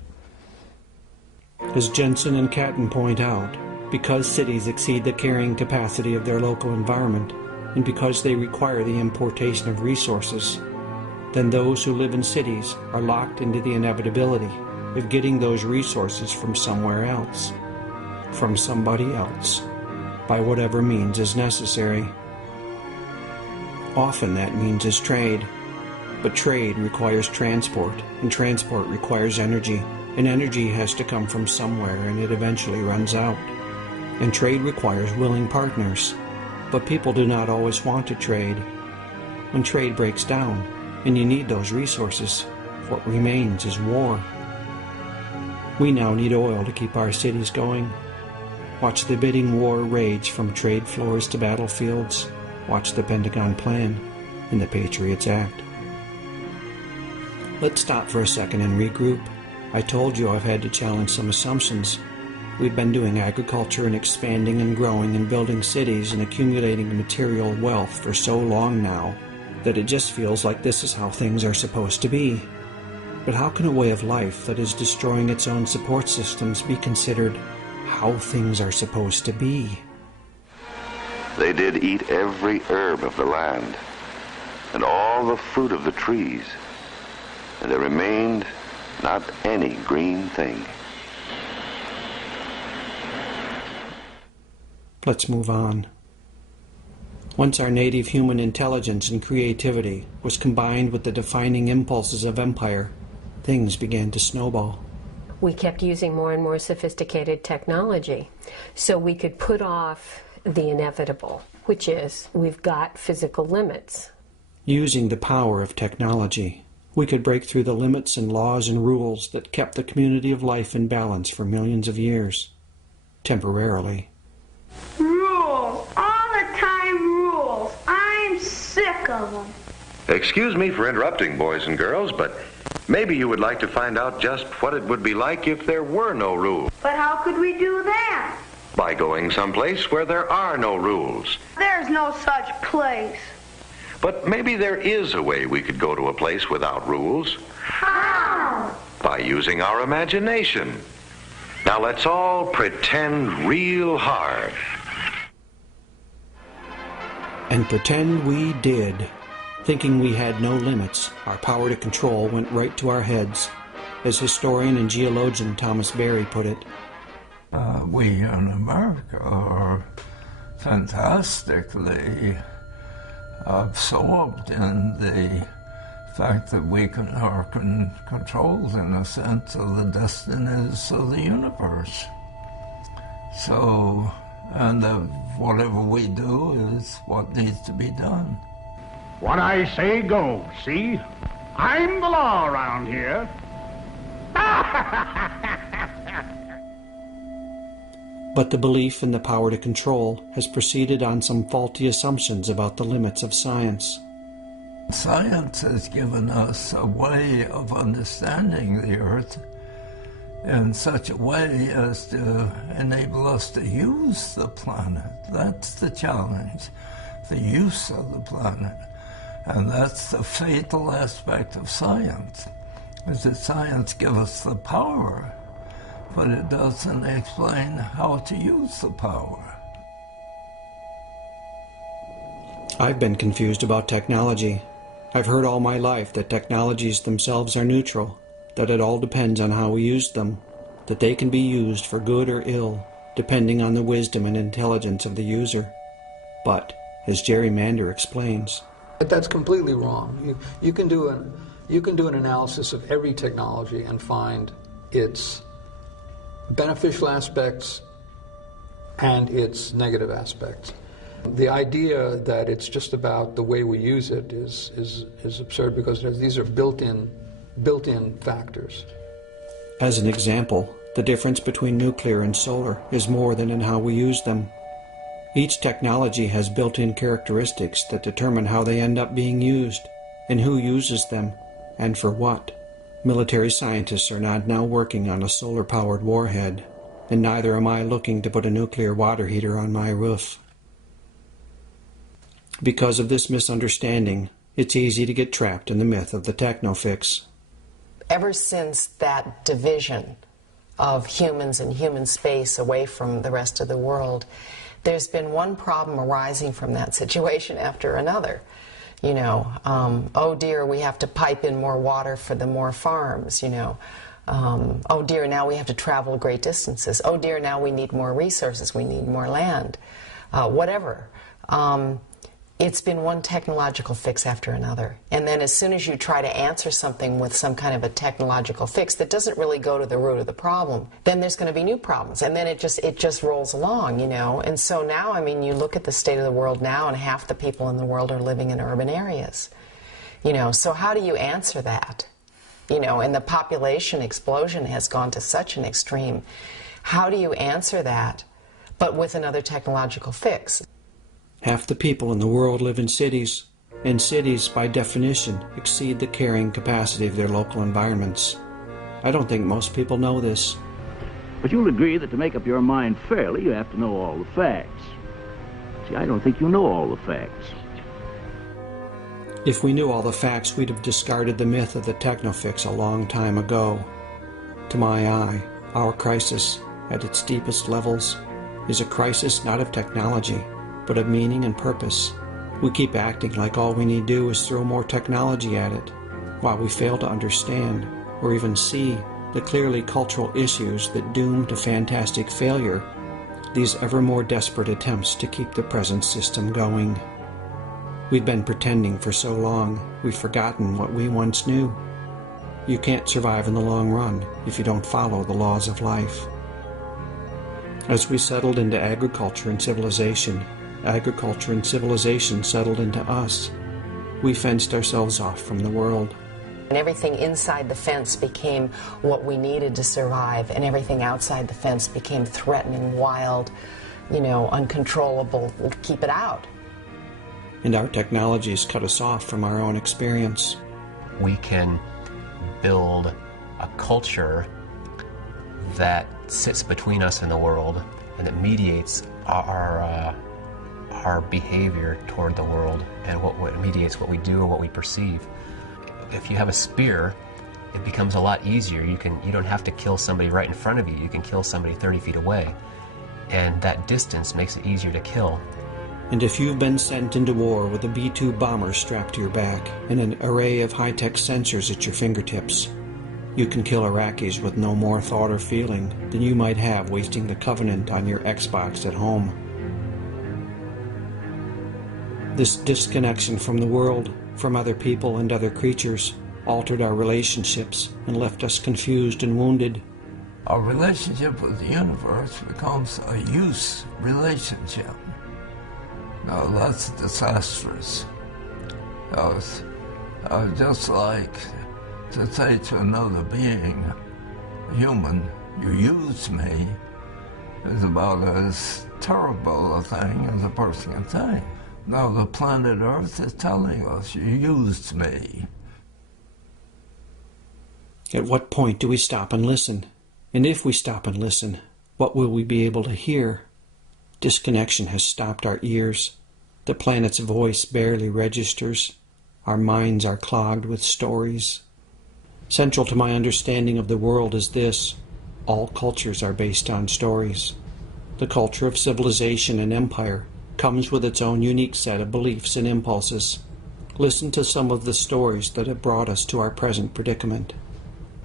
As Jensen and Catton point out, because cities exceed the carrying capacity of their local environment, and because they require the importation of resources, then those who live in cities are locked into the inevitability of getting those resources from somewhere else, from somebody else. by whatever means is necessary. Often that means is trade, but trade requires transport, and transport requires energy, and energy has to come from somewhere, and it eventually runs out. And trade requires willing partners, but people do not always want to trade. When trade breaks down, and you need those resources, what remains is war. We now need oil to keep our cities going. Watch the bidding war rage from trade floors to battlefields. Watch the Pentagon plan and the Patriots Act. Let's stop for a second and regroup. I told you I've had to challenge some assumptions. We've been doing agriculture and expanding and growing and building cities and accumulating material wealth for so long now that it just feels like this is how things are supposed to be. But how can a way of life that is destroying its own support systems be considered how things are supposed to be? They did eat every herb of the land, and all the fruit of the trees, and there remained not any green thing. Let's move on. Once our native human intelligence and creativity was combined with the defining impulses of empire, things began to snowball. We kept using more and more sophisticated technology so we could put off the inevitable, which is we've got physical limits. Using the power of technology, we could break through the limits and laws and rules that kept the community of life in balance for millions of years. Temporarily. Rules. All the time rules. I'm sick of them. Excuse me for interrupting, boys and girls, but maybe you would like to find out just what it would be like if there were no rules. But how could we do that? By going someplace where there are no rules. There's no such place. But maybe there is a way we could go to a place without rules. How? By using our imagination. Now let's all pretend real hard. And pretend we did. Thinking we had no limits, our power to control went right to our heads. As historian and geologian Thomas Berry put it, we in America are fantastically absorbed in the fact that we are controlled, in a sense, of the destinies of the universe. So, and whatever we do is what needs to be done. What I say goes, see? I'm the law around here. But the belief in the power to control has proceeded on some faulty assumptions about the limits of science. Science has given us a way of understanding the Earth in such a way as to enable us to use the planet. That's the challenge, the use of the planet. And that's the fatal aspect of science, is that science gives us the power, but it doesn't explain how to use the power. I've been confused about technology. I've heard all my life that technologies themselves are neutral, that it all depends on how we use them, that they can be used for good or ill, depending on the wisdom and intelligence of the user. But, as Jerry Mander explains, but that's completely wrong. You can do an analysis of every technology and find its beneficial aspects and its negative aspects. The idea that it's just about the way we use it is absurd, because these are built-in factors. As an example, the difference between nuclear and solar is more than in how we use them. Each technology has built-in characteristics that determine how they end up being used, and who uses them, and for what. Military scientists are not now working on a solar-powered warhead, and neither am I looking to put a nuclear water heater on my roof. Because of this misunderstanding, it's easy to get trapped in the myth of the techno-fix. Ever since that division of humans and human space away from the rest of the world, there's been one problem arising from that situation after another. You know, oh dear, we have to pipe in more water for the more farms, you know. Oh dear, now we have to travel great distances. Oh dear, now we need more resources, we need more land. whatever. It's been one technological fix after another. And then as soon as you try to answer something with some kind of a technological fix that doesn't really go to the root of the problem, then there's going to be new problems. And then it just rolls along, you know. And so now, I mean, you look at the state of the world now, and half the people in the world are living in urban areas. You know, so how do you answer that? You know, and the population explosion has gone to such an extreme. How do you answer that, but with another technological fix? Half the people in the world live in cities, and cities, by definition, exceed the carrying capacity of their local environments. I don't think most people know this. But you'll agree that to make up your mind fairly, you have to know all the facts. See, I don't think you know all the facts. If we knew all the facts, we'd have discarded the myth of the technofix a long time ago. To my eye, our crisis, at its deepest levels, is a crisis not of technology, but of meaning and purpose. We keep acting like all we need do is throw more technology at it, while we fail to understand or even see the clearly cultural issues that doom to fantastic failure these ever more desperate attempts to keep the present system going. We've been pretending for so long, we've forgotten what we once knew. You can't survive in the long run if you don't follow the laws of life. As we settled into agriculture and civilization settled into us. We fenced ourselves off from the world. And everything inside the fence became what we needed to survive, and everything outside the fence became threatening, wild, you know, uncontrollable. Keep it out. And our technologies cut us off from our own experience. We can build a culture that sits between us and the world, and that mediates our behavior toward the world, and what mediates what we do and what we perceive. If you have a spear, it becomes a lot easier. You don't have to kill somebody right in front of you. You can kill somebody 30 feet away, and that distance makes it easier to kill. And if you've been sent into war with a B-2 bomber strapped to your back and an array of high-tech sensors at your fingertips, you can kill Iraqis with no more thought or feeling than you might have wasting the Covenant on your Xbox at home. This disconnection from the world, from other people and other creatures, altered our relationships and left us confused and wounded. Our relationship with the universe becomes a use relationship. Now that's disastrous. Just like to say to another being, human, you used me, is about as terrible a thing as a person can say. Now the planet Earth is telling us, you used me. At what point do we stop and listen? And if we stop and listen, what will we be able to hear? Disconnection has stopped our ears. The planet's voice barely registers. Our minds are clogged with stories. Central to my understanding of the world is this: all cultures are based on stories. The culture of civilization and empire comes with its own unique set of beliefs and impulses. Listen to some of the stories that have brought us to our present predicament.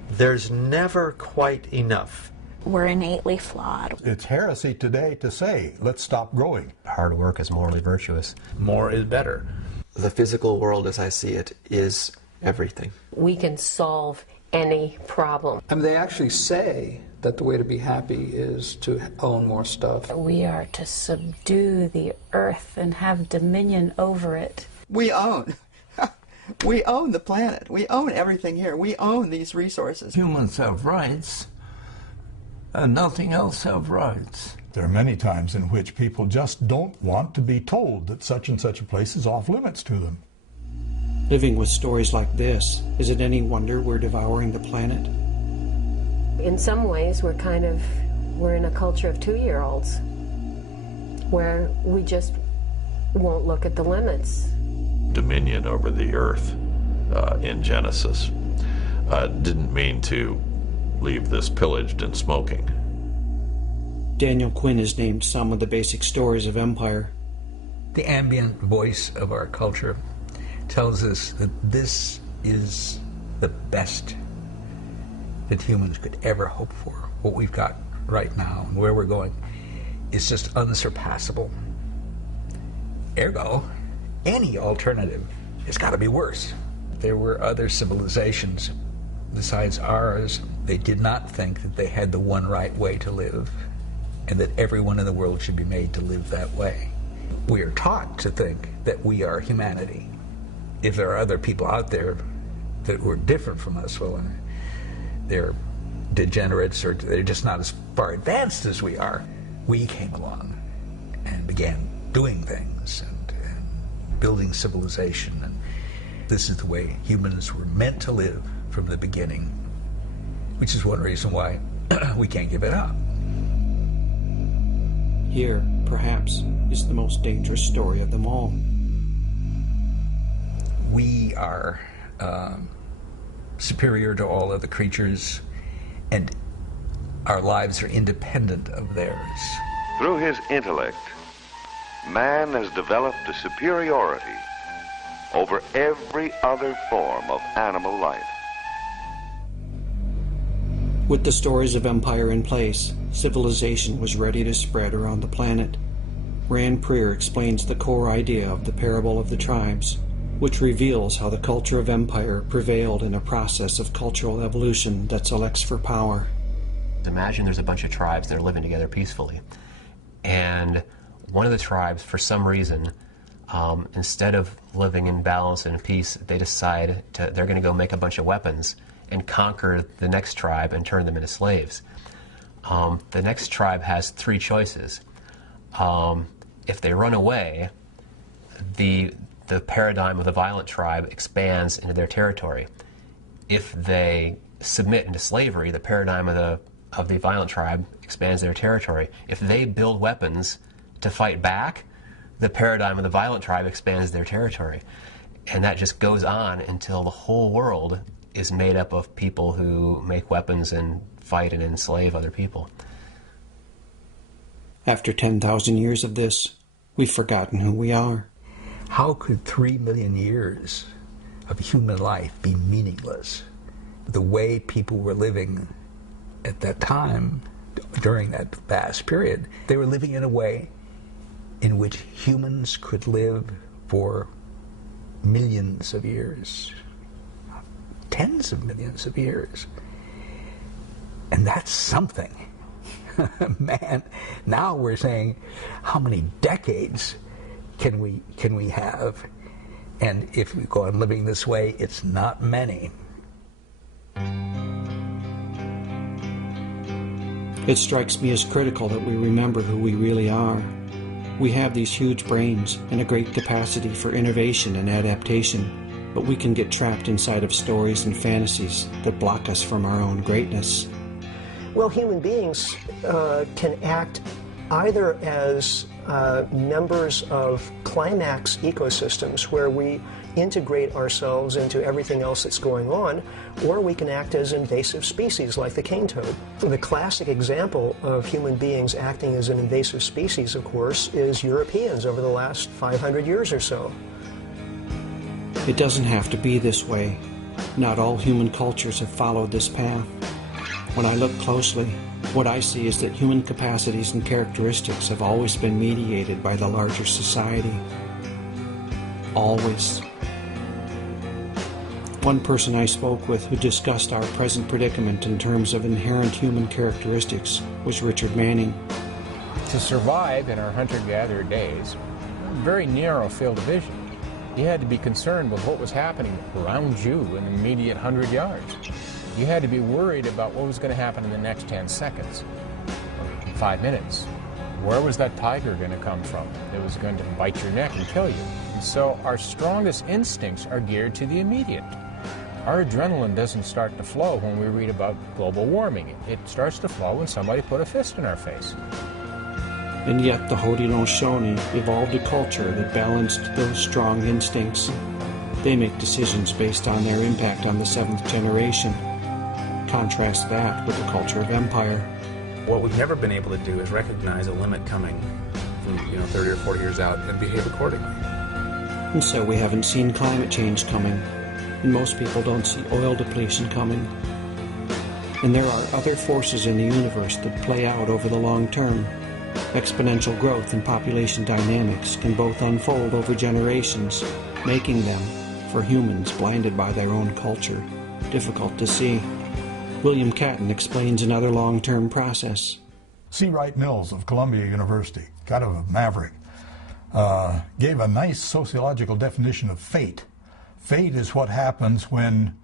There's never quite enough. We're innately flawed. It's heresy today to say, let's stop growing. Hard work is morally virtuous. More is better. The physical world as I see it is everything. We can solve any problem. I mean, they actually say that the way to be happy is to own more stuff. We are to subdue the earth and have dominion over it. We own. We own the planet. We own everything here. We own these resources. Humans have rights, and nothing else have rights. There are many times in which people just don't want to be told that such and such a place is off limits to them. Living with stories like this, is it any wonder we're devouring the planet? In some ways, we're in a culture of 2-year-olds where we just won't look at the limits. Dominion over the earth in Genesis didn't mean to leave this pillaged and smoking. Daniel Quinn has named some of the basic stories of empire. The ambient voice of our culture tells us that this is the best that humans could ever hope for. What we've got right now and where we're going is just unsurpassable. Ergo, any alternative has got to be worse. There were other civilizations besides ours. They did not think that they had the one right way to live, and that everyone in the world should be made to live that way. We are taught to think that we are humanity. If there are other people out there that were different from us, well, they're degenerates or they're just not as far advanced as we are. We came along and began doing things and building civilization, and this is the way humans were meant to live from the beginning, which is one reason why we can't give it up. Here, perhaps, is the most dangerous story of them all. We are superior to all other creatures, and our lives are independent of theirs. Through his intellect, man has developed a superiority over every other form of animal life. With the stories of empire in place, civilization was ready to spread around the planet. Rand Prier explains the core idea of the parable of the tribes, which reveals how the culture of empire prevailed in a process of cultural evolution that selects for power. Imagine there's a bunch of tribes that are living together peacefully, and one of the tribes, for some reason, instead of living in balance and peace, they decide they're going to go make a bunch of weapons and conquer the next tribe and turn them into slaves. The next tribe has three choices. If they run away, the paradigm of the violent tribe expands into their territory. If they submit into slavery, the paradigm of the violent tribe expands their territory. If they build weapons to fight back, the paradigm of the violent tribe expands their territory. And that just goes on until the whole world is made up of people who make weapons and fight and enslave other people. After 10,000 years of this, we've forgotten who we are. How could 3 million years of human life be meaningless? The way people were living at that time, during that vast period, they were living in a way in which humans could live for millions of years, tens of millions of years. And that's something. Man, now we're saying, how many decades can we have? And if we go on living this way, it's not many. It strikes me as critical that we remember who we really are. We have these huge brains and a great capacity for innovation and adaptation, but we can get trapped inside of stories and fantasies that block us from our own greatness. Well, human beings can act either as members of climax ecosystems where we integrate ourselves into everything else that's going on, or we can act as invasive species like the cane toad. The classic example of human beings acting as an invasive species, of course, is Europeans over the last 500 years or so. It doesn't have to be this way. Not all human cultures have followed this path. When I look closely, what I see is that human capacities and characteristics have always been mediated by the larger society. Always. One person I spoke with who discussed our present predicament in terms of inherent human characteristics was Richard Manning. To survive in our hunter-gatherer days, a very narrow field of vision. You had to be concerned with what was happening around you in the immediate 100 yards. You had to be worried about what was going to happen in the next 10 seconds, or 5 minutes. Where was that tiger going to come from? It was going to bite your neck and kill you. And so our strongest instincts are geared to the immediate. Our adrenaline doesn't start to flow when we read about global warming. It starts to flow when somebody put a fist in our face. And yet the Haudenosaunee evolved a culture that balanced those strong instincts. They make decisions based on their impact on the 7th generation. Contrast that with the culture of empire. What we've never been able to do is recognize a limit coming from 30 or 40 years out and behave accordingly. And so we haven't seen climate change coming, and most people don't see oil depletion coming. And there are other forces in the universe that play out over the long term, Exponential growth and population dynamics can both unfold over generations, making them, for humans blinded by their own culture, difficult to see. William Catton explains another long-term process. C. Wright Mills of Columbia University, kind of a maverick, gave a nice sociological definition of fate. Fate is what happens when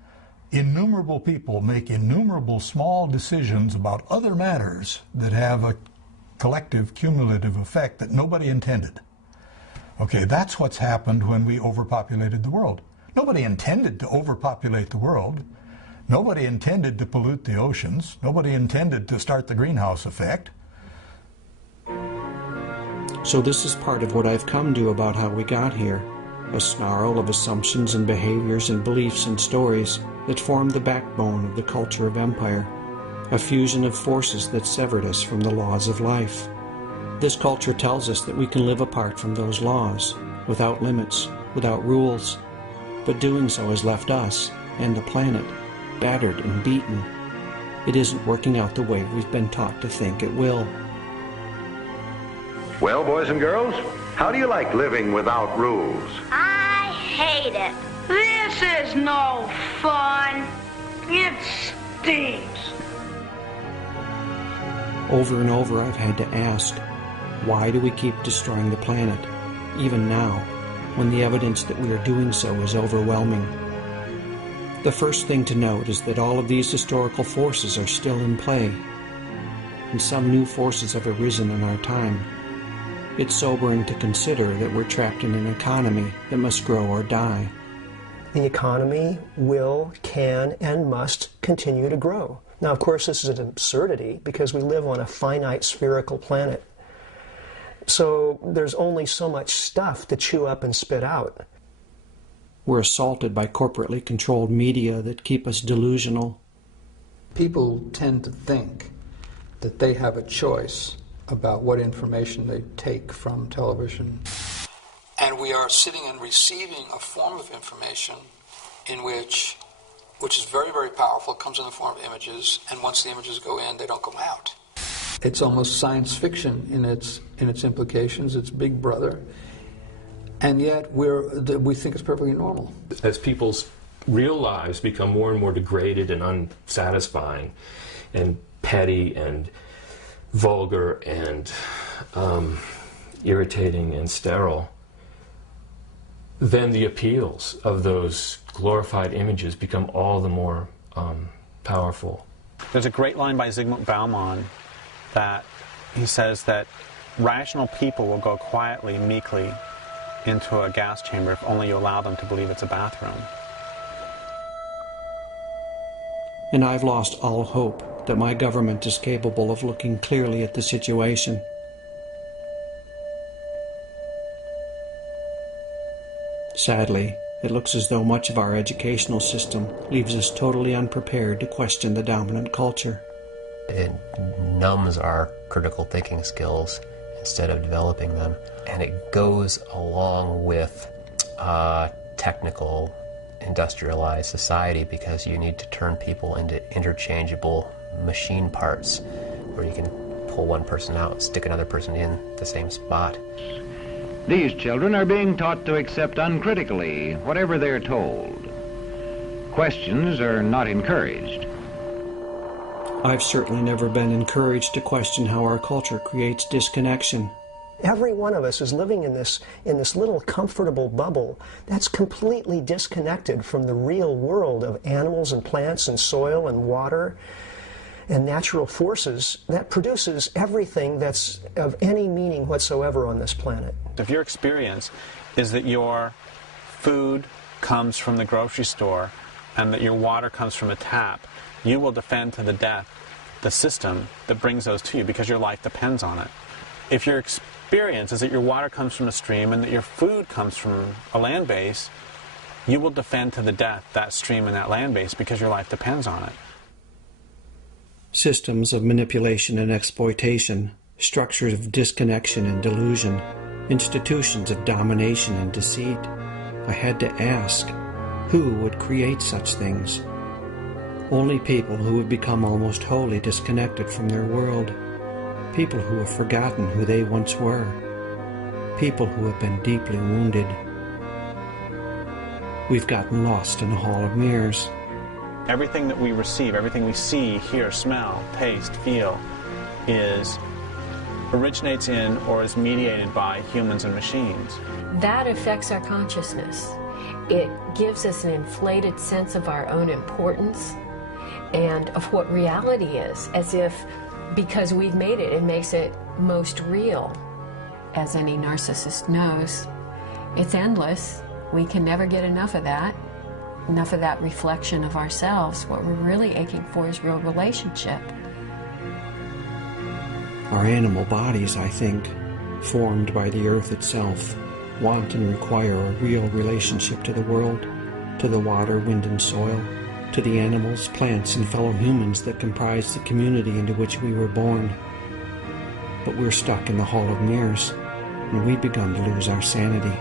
innumerable people make innumerable small decisions about other matters that have a collective cumulative effect that nobody intended. Okay, that's what's happened when we overpopulated the world. Nobody intended to overpopulate the world. Nobody intended to pollute the oceans. Nobody intended to start the greenhouse effect. So this is part of what I've come to about how we got here. A snarl of assumptions and behaviors and beliefs and stories that formed the backbone of the culture of empire. A fusion of forces that severed us from the laws of life. This culture tells us that we can live apart from those laws, without limits, without rules. But doing so has left us, and the planet, battered and beaten. It isn't working out the way we've been taught to think it will. Well, boys and girls, how do you like living without rules? I hate it. This is no fun. It stinks. Over and over I've had to ask, why do we keep destroying the planet, even now, when the evidence that we are doing so is overwhelming? The first thing to note is that all of these historical forces are still in play, and some new forces have arisen in our time. It's sobering to consider that we're trapped in an economy that must grow or die. The economy will, can, and must continue to grow. Now, of course, this is an absurdity because we live on a finite spherical planet. So there's only so much stuff to chew up and spit out. We're assaulted by corporately controlled media that keep us delusional. People tend to think that they have a choice about what information they take from television. And we are sitting and receiving a form of information in which is very, very powerful. It comes in the form of images, and once the images go in, they don't go out. It's almost science fiction in its implications. It's Big Brother. And yet we think it's perfectly normal. As people's real lives become more and more degraded and unsatisfying and petty and vulgar and irritating and sterile, then the appeals of those glorified images become all the more powerful. There's a great line by Zygmunt Bauman that he says that rational people will go quietly, meekly into a gas chamber if only you allow them to believe it's a bathroom. And I've lost all hope that my government is capable of looking clearly at the situation. Sadly, it looks as though much of our educational system leaves us totally unprepared to question the dominant culture. It numbs our critical thinking skills instead of developing them. And it goes along with technical, industrialized society because you need to turn people into interchangeable machine parts where you can pull one person out and stick another person in the same spot. These children are being taught to accept uncritically whatever they're told. Questions are not encouraged. I've certainly never been encouraged to question how our culture creates disconnection. Every one of us is living in this little comfortable bubble that's completely disconnected from the real world of animals and plants and soil and water and natural forces that produces everything that's of any meaning whatsoever on this planet. If your experience is that your food comes from the grocery store and that your water comes from a tap, you will defend to the death the system that brings those to you because your life depends on it. If your experience is that your water comes from a stream and that your food comes from a land base, you will defend to the death that stream and that land base because your life depends on it. Systems of manipulation and exploitation, structures of disconnection and delusion, institutions of domination and deceit. I had to ask, who would create such things? Only people who have become almost wholly disconnected from their world. people who have forgotten who they once were, people who have been deeply wounded. We've gotten lost in a hall of mirrors. Everything that we receive, everything we see, hear, smell, taste, feel, originates in or is mediated by humans and machines. That affects our consciousness. It gives us an inflated sense of our own importance and of what reality is, as if because we've made it, it makes it most real. As any narcissist knows, it's endless. We can never get enough of that reflection of ourselves. What we're really aching for is real relationship. Our animal bodies, I think, formed by the earth itself, want and require a real relationship to the world, to the water, wind, and soil, to the animals, plants, and fellow humans that comprise the community into which we were born. But we're stuck in the hall of mirrors, and we've begun to lose our sanity.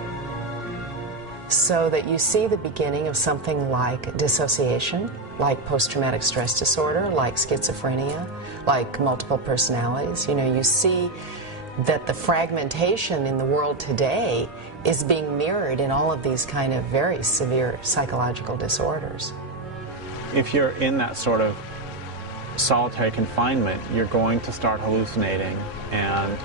So that you see the beginning of something like dissociation, like post-traumatic stress disorder, like schizophrenia, like multiple personalities. You know, you see that the fragmentation in the world today is being mirrored in all of these kind of very severe psychological disorders. If you're in that sort of solitary confinement, you're going to start hallucinating, and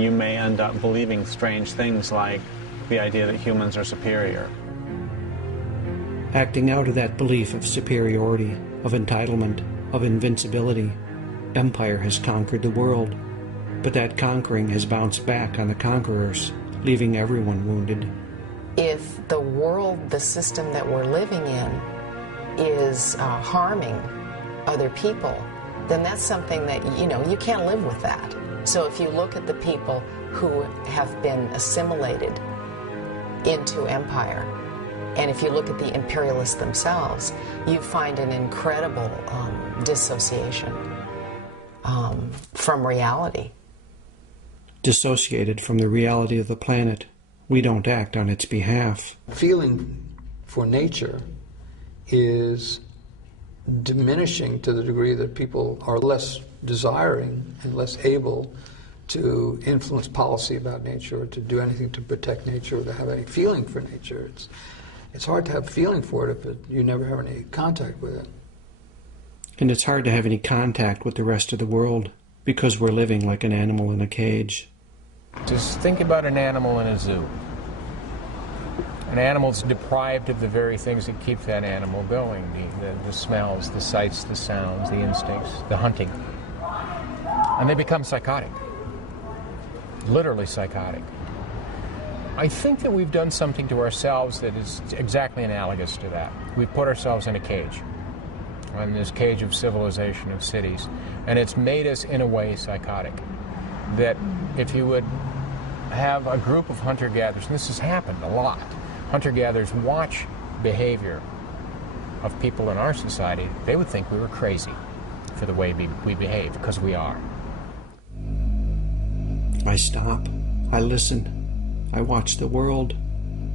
you may end up believing strange things like the idea that humans are superior. Acting out of that belief of superiority, of entitlement, of invincibility, empire has conquered the world, but that conquering has bounced back on the conquerors, leaving everyone wounded. If the world, the system that we're living in, is harming other people, then that's something that, you know, you can't live with that. So if you look at the people who have been assimilated into empire, and if you look at the imperialists themselves, you find an incredible dissociation from reality. Dissociated from the reality of the planet, we don't act on its behalf. Feeling for nature is diminishing to the degree that people are less desiring and less able to influence policy about nature or to do anything to protect nature or to have any feeling for nature. It's hard to have feeling for it if you never have any contact with it. And it's hard to have any contact with the rest of the world because we're living like an animal in a cage. Just think about an animal in a zoo. An animal's deprived of the very things that keep that animal going, the smells, the sights, the sounds, the instincts, the hunting. And they become psychotic, literally psychotic. I think that we've done something to ourselves that is exactly analogous to that. We've put ourselves in a cage, in this cage of civilization, of cities, and it's made us, in a way, psychotic. That if you would have a group of hunter-gatherers, and this has happened a lot, hunter-gatherers watch behavior of people in our society, they would think we were crazy for the way we behave, because we are. I stop, I listen, I watch the world.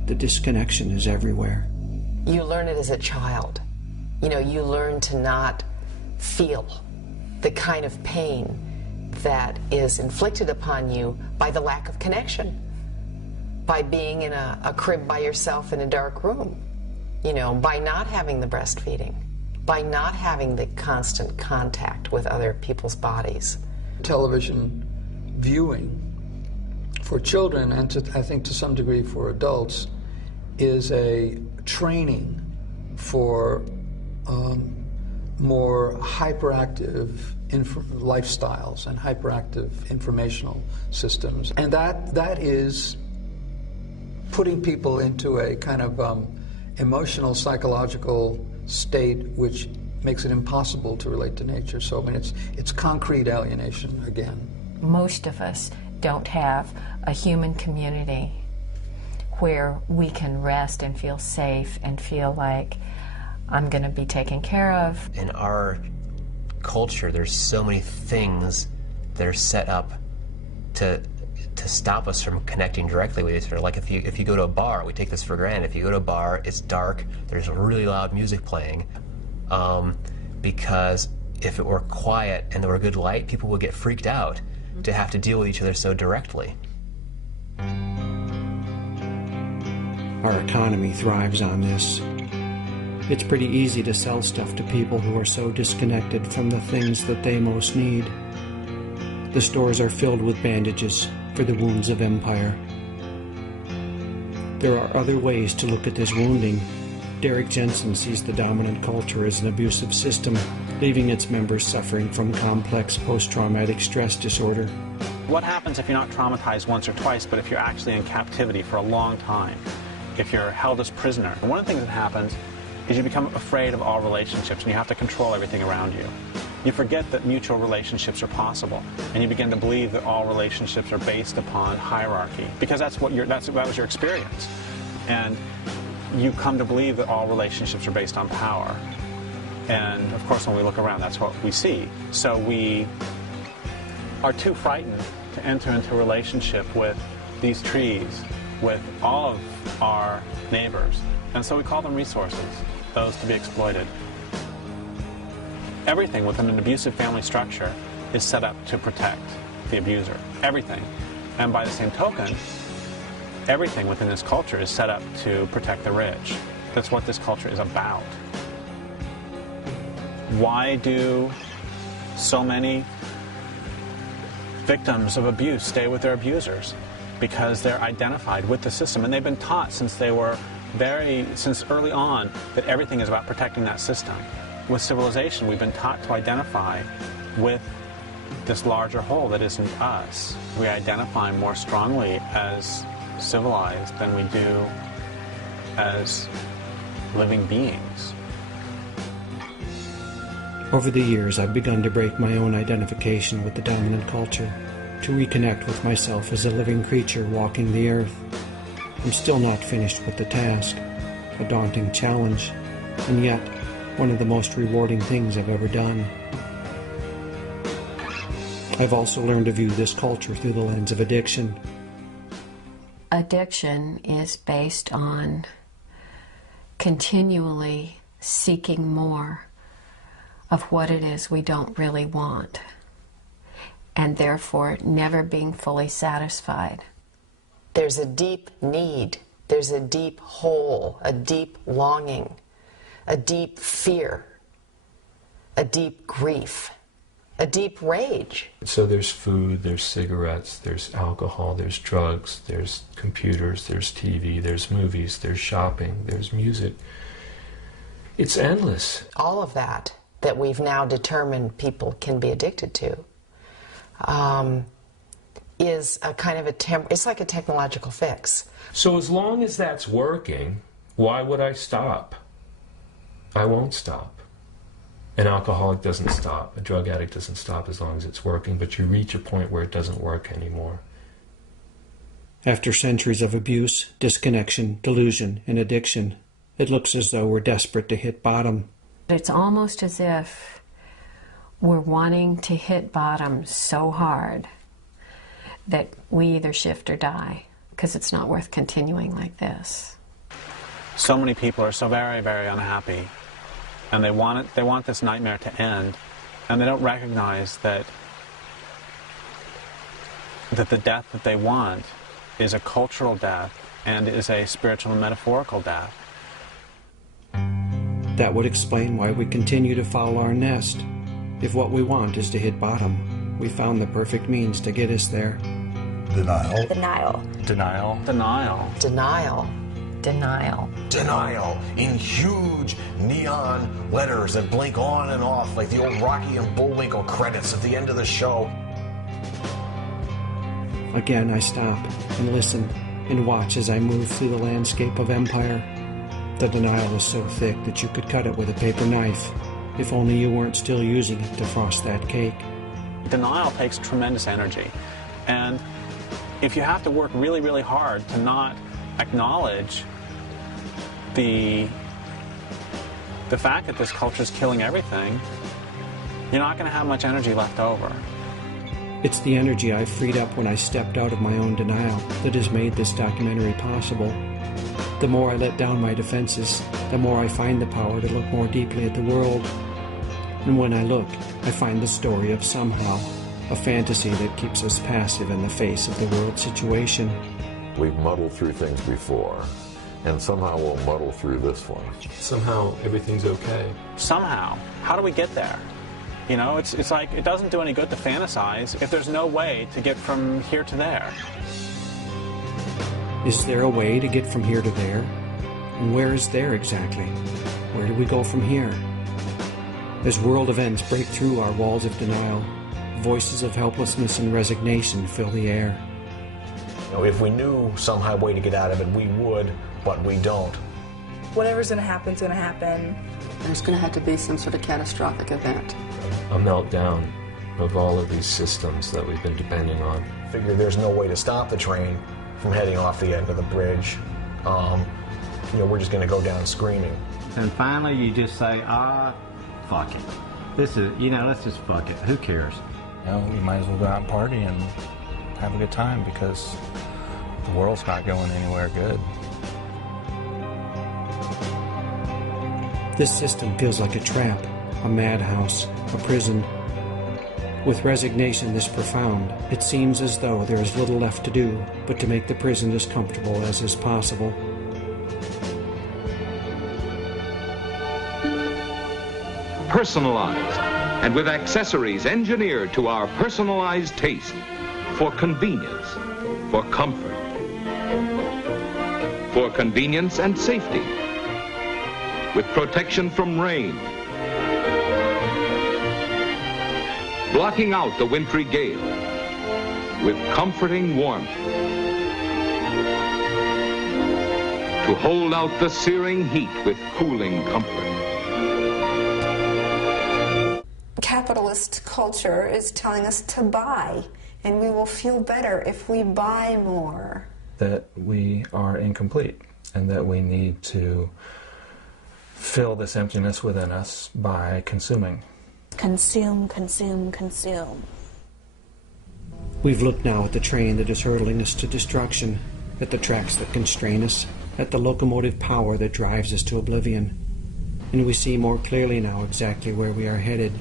The disconnection is everywhere. You learn it as a child. You know, you learn to not feel the kind of pain that is inflicted upon you by the lack of connection, by being in a crib by yourself in a dark room, you know, by not having the breastfeeding, by not having the constant contact with other people's bodies. Television viewing for children, and I think to some degree for adults, is a training for more hyperactive lifestyles and hyperactive informational systems. And that is putting people into a kind of emotional, psychological state which makes it impossible to relate to nature. So, I mean, it's concrete alienation again. Most of us don't have a human community where we can rest and feel safe and feel like I'm going to be taken care of. In our culture, there's so many things that are set up to stop us from connecting directly with each other. Like if you go to a bar, we take this for granted. If you go to a bar, it's dark, there's really loud music playing, because if it were quiet and there were good light, people would get freaked out to have to deal with each other so directly. Our economy thrives on this. It's pretty easy to sell stuff to people who are so disconnected from the things that they most need. The stores are filled with bandages for the wounds of empire. There are other ways to look at this wounding. Derrick Jensen sees the dominant culture as an abusive system, leaving its members suffering from complex post-traumatic stress disorder. What happens if you're not traumatized once or twice, but if you're actually in captivity for a long time? If you're held as prisoner? One of the things that happens is you become afraid of all relationships and you have to control everything around you. You forget that mutual relationships are possible, and you begin to believe that all relationships are based upon hierarchy, because that was your experience. And you come to believe that all relationships are based on power. And of course, when we look around, that's what we see. So we are too frightened to enter into a relationship with these trees, with all of our neighbors. And so we call them resources, those to be exploited. Everything within an abusive family structure is set up to protect the abuser. Everything. And by the same token, everything within this culture is set up to protect the rich. That's what this culture is about. Why do so many victims of abuse stay with their abusers? Because they're identified with the system, and they've been taught since early on that everything is about protecting that system. With civilization, we've been taught to identify with this larger whole that isn't us. We identify more strongly as civilized than we do as living beings. Over the years, I've begun to break my own identification with the dominant culture, to reconnect with myself as a living creature walking the earth. I'm still not finished with the task, a daunting challenge, and yet one of the most rewarding things I've ever done. I've also learned to view this culture through the lens of addiction. Addiction is based on continually seeking more of what it is we don't really want, and therefore never being fully satisfied. There's a deep need, there's a deep hole, a deep longing, a deep fear, a deep grief, a deep rage. So there's food, there's cigarettes, there's alcohol, there's drugs, there's computers, there's TV, there's movies, there's shopping, there's music. It's endless. All of that we've now determined people can be addicted to is a kind of it's like a technological fix. So as long as that's working, why would I stop? I won't stop. An alcoholic doesn't stop. A drug addict doesn't stop as long as it's working, but you reach a point where it doesn't work anymore. After centuries of abuse, disconnection, delusion, and addiction, it looks as though we're desperate to hit bottom. It's almost as if we're wanting to hit bottom so hard that we either shift or die, because it's not worth continuing like this. So many people are so very, very unhappy, and they want this nightmare to end, and they don't recognize that the death that they want is a cultural death and is a spiritual and metaphorical death. That would explain why we continue to foul our nest. If what we want is to hit bottom, we found the perfect means to get us there. Denial. Denial. Denial. Denial. Denial. Denial. Denial in huge neon letters that blink on and off like the old Rocky and Bullwinkle credits at the end of the show. Again, I stop and listen and watch as I move through the landscape of empire. The denial is so thick that you could cut it with a paper knife, if only you weren't still using it to frost that cake. Denial takes tremendous energy, and if you have to work really, really hard to not acknowledge the fact that this culture is killing everything, you're not going to have much energy left over. It's the energy I freed up when I stepped out of my own denial that has made this documentary possible. The more I let down my defenses, the more I find the power to look more deeply at the world. And when I look, I find the story of somehow, a fantasy that keeps us passive in the face of the world situation. We've muddled through things before, and somehow we'll muddle through this one. Somehow everything's okay. Somehow. How do we get there? You know, it's like it doesn't do any good to fantasize if there's no way to get from here to there. Is there a way to get from here to there? And where is there exactly? Where do we go from here? As world events break through our walls of denial, voices of helplessness and resignation fill the air. You know, if we knew some way to get out of it, we would, but we don't. Whatever's going to happen is going to happen. There's going to have to be some sort of catastrophic event. A meltdown of all of these systems that we've been depending on. Figure there's no way to stop the train from heading off the end of the bridge. You know, we're just going to go down screaming. And finally you just say, fuck it. This is, you know, let's just fuck it. Who cares? You know, we might as well go out and party and have a good time because the world's not going anywhere good. This system feels like a trap, a madhouse, a prison. With resignation this profound, it seems as though there is little left to do but to make the prison as comfortable as is possible. Personalized, and with accessories engineered to our personalized taste, for convenience, for comfort, for convenience and safety, with protection from rain, blocking out the wintry gale, with comforting warmth, to hold out the searing heat with cooling comfort. Capitalist culture is telling us to buy, and we will feel better if we buy more. That we are incomplete, and that we need to fill this emptiness within us by consuming. Consume, consume, consume. We've looked now at the train that is hurtling us to destruction, at the tracks that constrain us, at the locomotive power that drives us to oblivion. And we see more clearly now exactly where we are headed.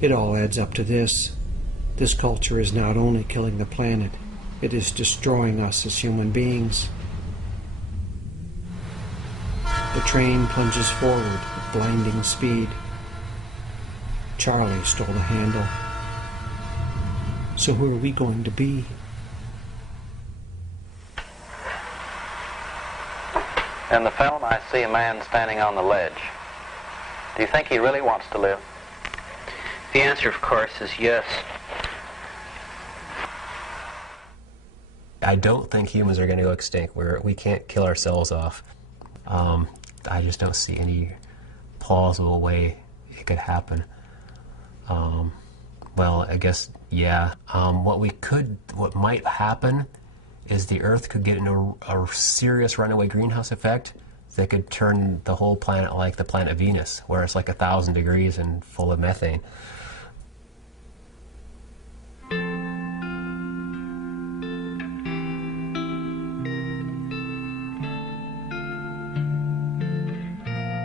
It all adds up to this. This culture is not only killing the planet, it is destroying us as human beings. The train plunges forward at blinding speed. Charlie stole the handle. So who are we going to be? In the film, I see a man standing on the ledge. Do you think he really wants to live? The answer, of course, is yes. I don't think humans are going to go extinct. We can't kill ourselves off. I just don't see any plausible way it could happen. Well, I guess, yeah. What might happen is the Earth could get into a serious runaway greenhouse effect that could turn the whole planet like the planet Venus, where it's like 1,000 degrees and full of methane.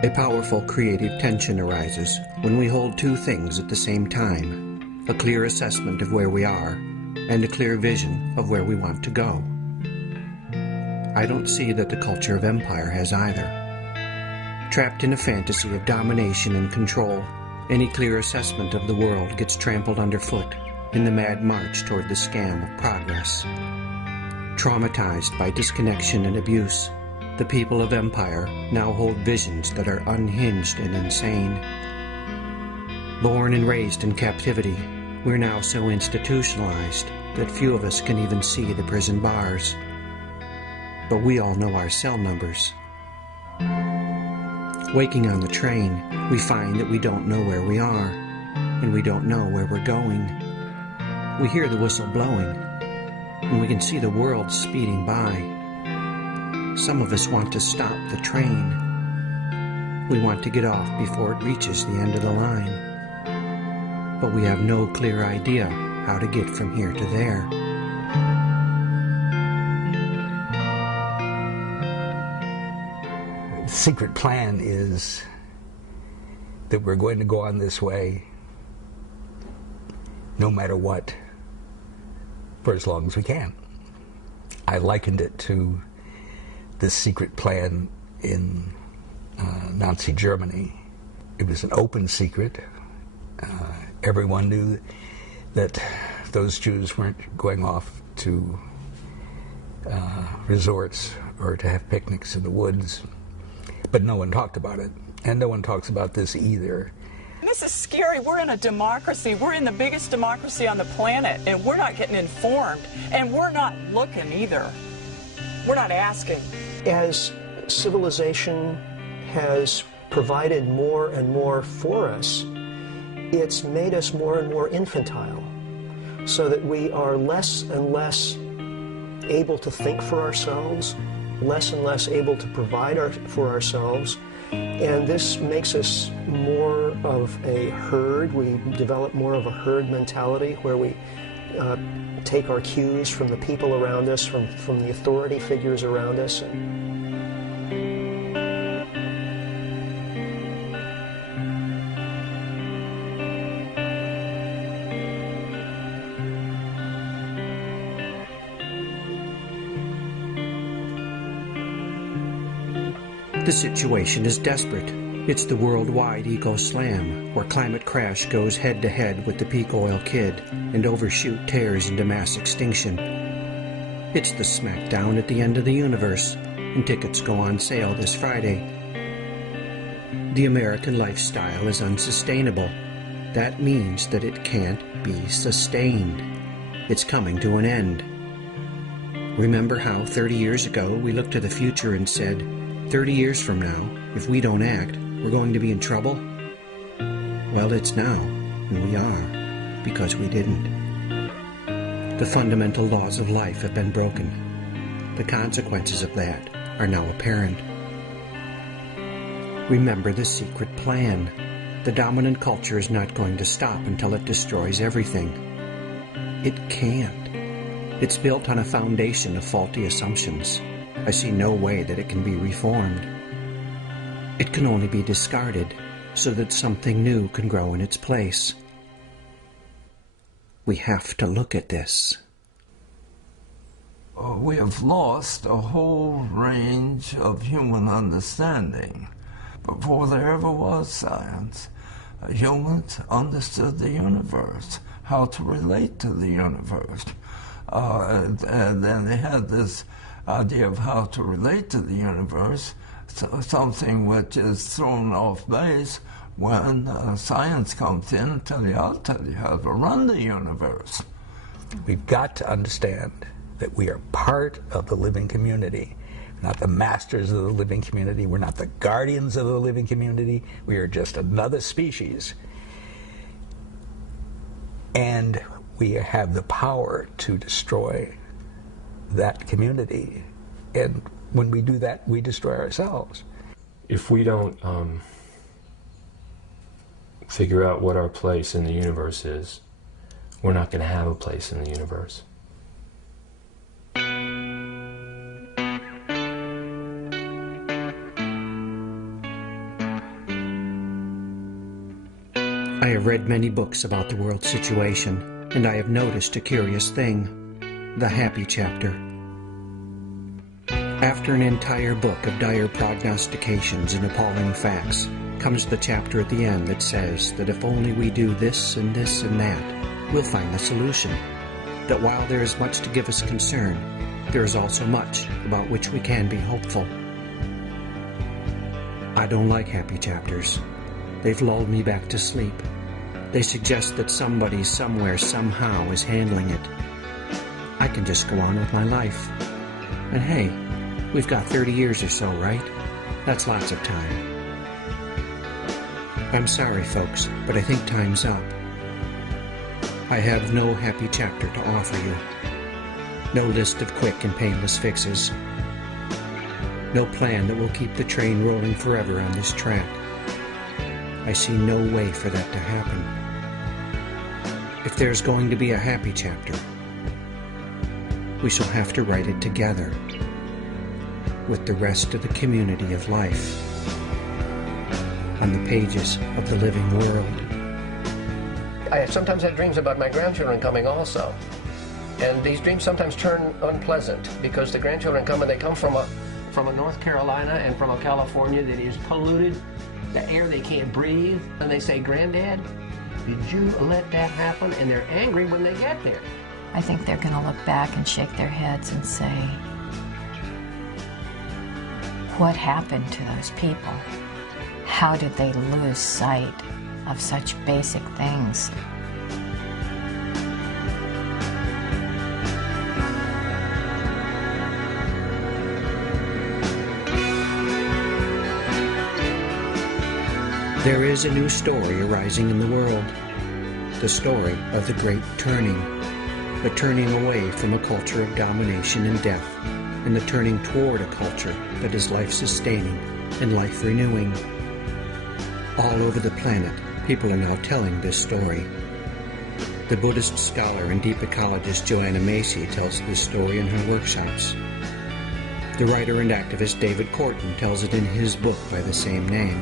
A powerful creative tension arises when we hold two things at the same time, a clear assessment of where we are and a clear vision of where we want to go. I don't see that the culture of empire has either. Trapped in a fantasy of domination and control, any clear assessment of the world gets trampled underfoot in the mad march toward the scam of progress. Traumatized by disconnection and abuse, the people of empire now hold visions that are unhinged and insane. Born and raised in captivity, we're now so institutionalized that few of us can even see the prison bars. But we all know our cell numbers. Waking on the train, we find that we don't know where we are, and we don't know where we're going. We hear the whistle blowing, and we can see the world speeding by. Some of us want to stop the train. We want to get off before it reaches the end of the line. But we have no clear idea how to get from here to there. The secret plan is that we're going to go on this way no matter what for as long as we can. I likened it to this secret plan in Nazi Germany. It was an open secret. Everyone knew that those Jews weren't going off to resorts or to have picnics in the woods, but no one talked about it, and no one talks about this either. This is scary. We're in a democracy. We're in the biggest democracy on the planet, and we're not getting informed, and we're not looking either. We're not asking. As civilization has provided more and more for us, it's made us more and more infantile, so that we are less and less able to think for ourselves, less and less able to provide for ourselves, and this makes us more of a herd. We develop more of a herd mentality where we take our cues from the people around us, from the authority figures around us. The situation is desperate. It's the worldwide eco-slam, where climate crash goes head-to-head with the peak oil kid, and overshoot tears into mass extinction. It's the smackdown at the end of the universe, and tickets go on sale this Friday. The American lifestyle is unsustainable. That means that it can't be sustained. It's coming to an end. Remember how 30 years ago we looked to the future and said, 30 years from now, if we don't act, we're going to be in trouble? Well, it's now, and we are, because we didn't. The fundamental laws of life have been broken. The consequences of that are now apparent. Remember the secret plan. The dominant culture is not going to stop until it destroys everything. It can't. It's built on a foundation of faulty assumptions. I see no way that it can be reformed. It can only be discarded so that something new can grow in its place. We have to look at this. We have lost a whole range of human understanding. Before there ever was science, humans understood the universe, how to relate to the universe. And then they had this idea of how to relate to the universe, something which is thrown off base when science comes in and I'll tell you how to run the universe. We've got to understand that we are part of the living community. We're not the masters of the living community. We're not the guardians of the living community. We are just another species. And we have the power to destroy that community, and when we do that, we destroy ourselves. If we don't figure out what our place in the universe is, we're not going to have a place in the universe. I have read many books about the world situation, and I have noticed a curious thing. The happy chapter. After an entire book of dire prognostications and appalling facts, comes the chapter at the end that says that if only we do this and this and that, we'll find the solution. That while there is much to give us concern, there is also much about which we can be hopeful. I don't like happy chapters. They've lulled me back to sleep. They suggest that somebody, somewhere, somehow is handling it. I can just go on with my life. And hey, we've got 30 years or so, right? That's lots of time. I'm sorry, folks, but I think time's up. I have no happy chapter to offer you. No list of quick and painless fixes. No plan that will keep the train rolling forever on this track. I see no way for that to happen. If there's going to be a happy chapter, we shall have to write it together with the rest of the community of life. on the pages of the living world. I sometimes have dreams about my grandchildren coming also. And these dreams sometimes turn unpleasant because the grandchildren come and they come from a North Carolina and from a California that is polluted, the air they can't breathe. And they say, "Granddad, did you let that happen?" And they're angry when they get there. I think they're going to look back and shake their heads and say, what happened to those people? How did they lose sight of such basic things? There is a new story arising in the world, the story of the Great Turning, the turning away from a culture of domination and death, and the turning toward a culture that is life-sustaining and life-renewing. All over the planet, people are now telling this story. The Buddhist scholar and deep ecologist Joanna Macy tells this story in her workshops. The writer and activist David Korten tells it in his book by the same name.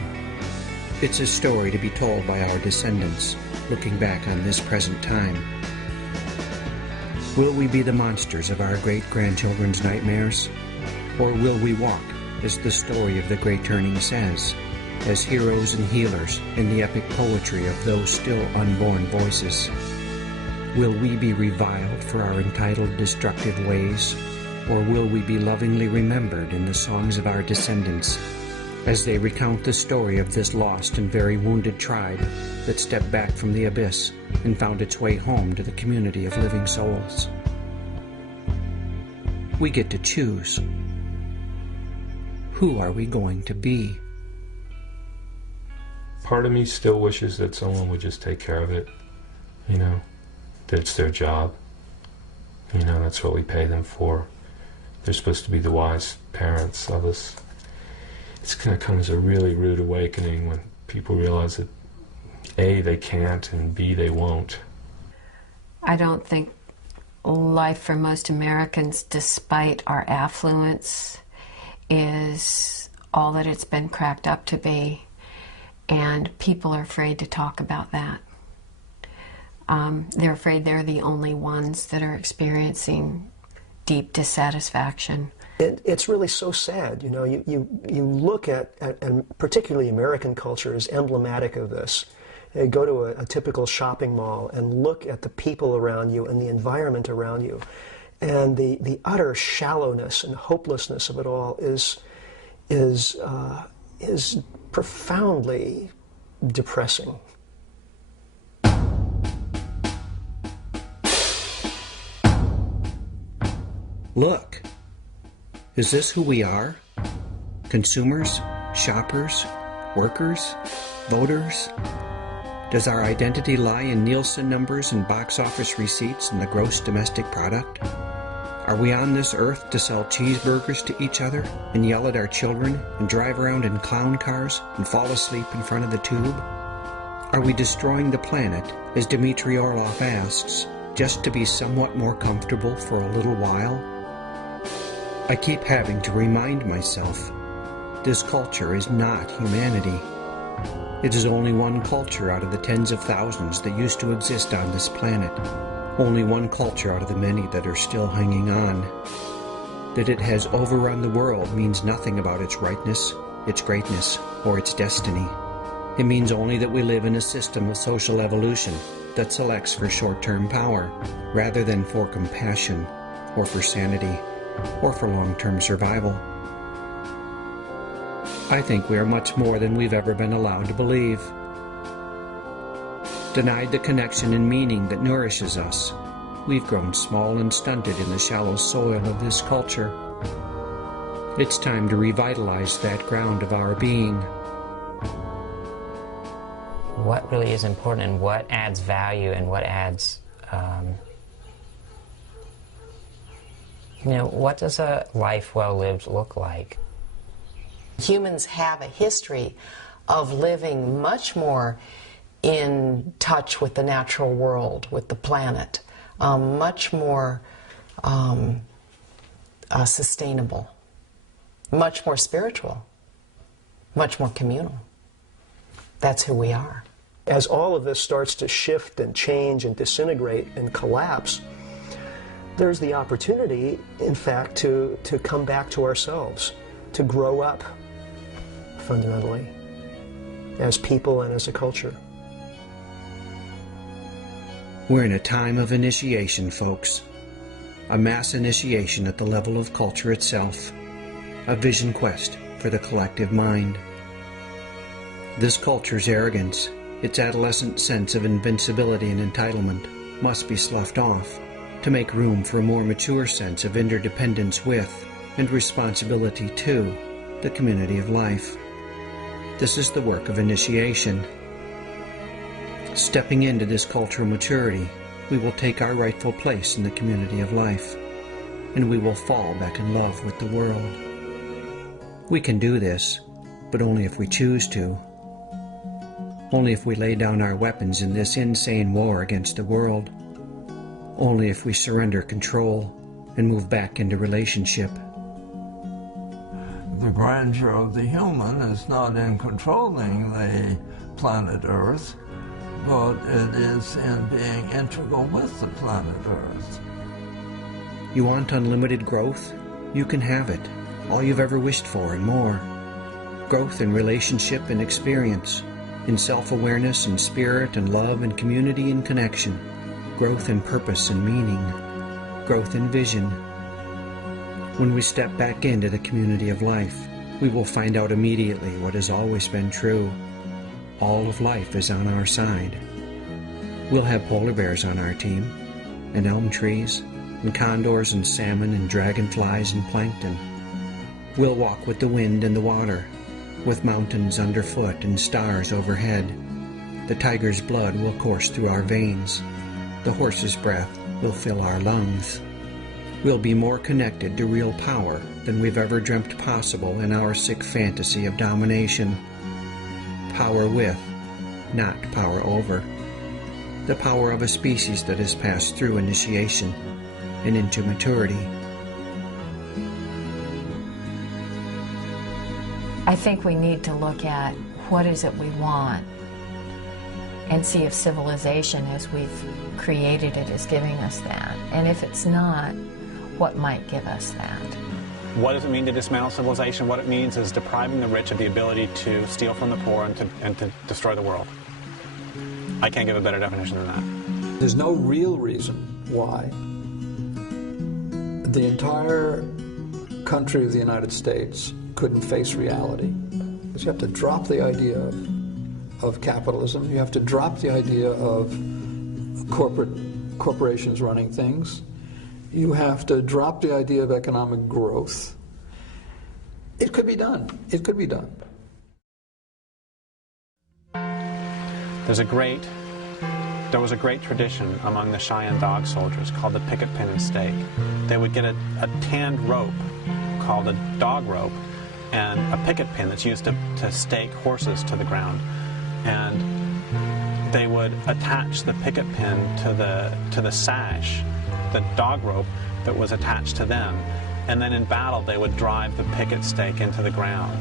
It's a story to be told by our descendants, looking back on this present time. Will we be the monsters of our great-grandchildren's nightmares? Or will we walk, as the story of the Great Turning says, as heroes and healers in the epic poetry of those still unborn voices? Will we be reviled for our entitled destructive ways? Or will we be lovingly remembered in the songs of our descendants, as they recount the story of this lost and very wounded tribe that stepped back from the abyss and found its way home to the community of living souls? We get to choose. Who are we going to be? Part of me still wishes that someone would just take care of it, you know, that it's their job. You know, that's what we pay them for. They're supposed to be the wise parents of us. It's going to come as a really rude awakening when people realize that A, they can't, and B, they won't. I don't think life for most Americans, despite our affluence, is all that it's been cracked up to be. And people are afraid to talk about that. They're afraid they're the only ones that are experiencing deep dissatisfaction. It's really so sad. You know, you look at, and particularly American culture is emblematic of this. You go to a typical shopping mall and look at the people around you and the environment around you, and the utter shallowness and hopelessness of it all is profoundly depressing. Look, is this who we are? Consumers, shoppers, workers, voters? Does our identity lie in Nielsen numbers and box office receipts and the gross domestic product? Are we on this earth to sell cheeseburgers to each other and yell at our children and drive around in clown cars and fall asleep in front of the tube? Are we destroying the planet, as Dmitry Orlov asks, just to be somewhat more comfortable for a little while? I keep having to remind myself, this culture is not humanity. It is only one culture out of the tens of thousands that used to exist on this planet. Only one culture out of the many that are still hanging on. That it has overrun the world means nothing about its rightness, its greatness, or its destiny. It means only that we live in a system of social evolution that selects for short-term power, rather than for compassion, or for sanity, or for long-term survival. I think we are much more than we've ever been allowed to believe. Denied the connection and meaning that nourishes us, we've grown small and stunted in the shallow soil of this culture. It's time to revitalize that ground of our being. What really is important and what adds value and what adds what does a life well lived look like? Humans have a history of living much more in touch with the natural world, with the planet, much more sustainable, much more spiritual, much more communal. That's who we are. As all of this starts to shift and change and disintegrate and collapse, there's the opportunity, in fact, to come back to ourselves, to grow up fundamentally as people and as a culture. We're in a time of initiation, folks. A mass initiation at the level of culture itself. A vision quest for the collective mind. This culture's arrogance, its adolescent sense of invincibility and entitlement, must be sloughed off to make room for a more mature sense of interdependence with, and responsibility to, the community of life. This is the work of initiation. Stepping into this cultural maturity, we will take our rightful place in the community of life, and we will fall back in love with the world. We can do this, but only if we choose to. Only if we lay down our weapons in this insane war against the world. Only if we surrender control and move back into relationship. The grandeur of the human is not in controlling the planet Earth, but it is in being integral with the planet Earth. You want unlimited growth? You can have it. All you've ever wished for and more. Growth in relationship and experience, in self-awareness and spirit and love and community and connection. Growth in purpose and meaning. Growth in vision. When we step back into the community of life, we will find out immediately what has always been true. All of life is on our side. We'll have polar bears on our team, and elm trees, and condors and salmon and dragonflies and plankton. We'll walk with the wind and the water, with mountains underfoot and stars overhead. The tiger's blood will course through our veins. The horse's breath will fill our lungs. We'll be more connected to real power than we've ever dreamt possible in our sick fantasy of domination. Power with, not power over. The power of a species that has passed through initiation and into maturity. I think we need to look at what is it we want and see if civilization as we've created it is giving us that. And if it's not, what might give us that? What does it mean to dismantle civilization? What it means is depriving the rich of the ability to steal from the poor and to destroy the world. I can't give a better definition than that. There's no real reason why the entire country of the United States couldn't face reality. You have to drop the idea of capitalism. You have to drop the idea of corporations running things. You have to drop the idea of economic growth. It could be done. It could be done. There was a great tradition among the Cheyenne dog soldiers called the picket pin and stake. They would get a tanned rope called a dog rope and a picket pin that's used to stake horses to the ground. And they would attach the picket pin to the sash, the dog rope that was attached to them. And then in battle, they would drive the picket stake into the ground.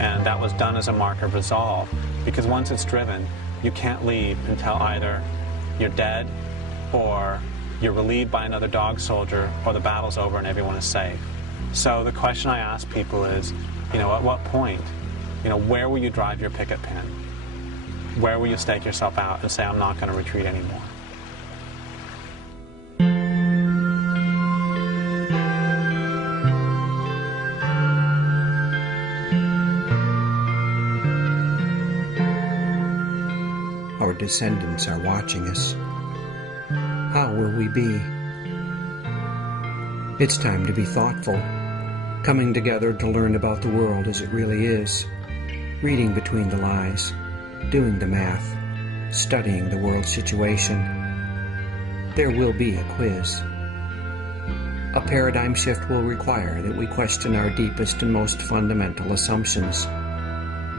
And that was done as a mark of resolve, because once it's driven, you can't leave until either you're dead, or you're relieved by another dog soldier, or the battle's over and everyone is safe. So the question I ask people is, at what point, where will you drive your picket pin? Where will you stake yourself out and say, I'm not going to retreat anymore? Our descendants are watching us. How will we be? It's time to be thoughtful, coming together to learn about the world as it really is, reading between the lies, doing the math, studying the world situation. There will be a quiz. A paradigm shift will require that we question our deepest and most fundamental assumptions.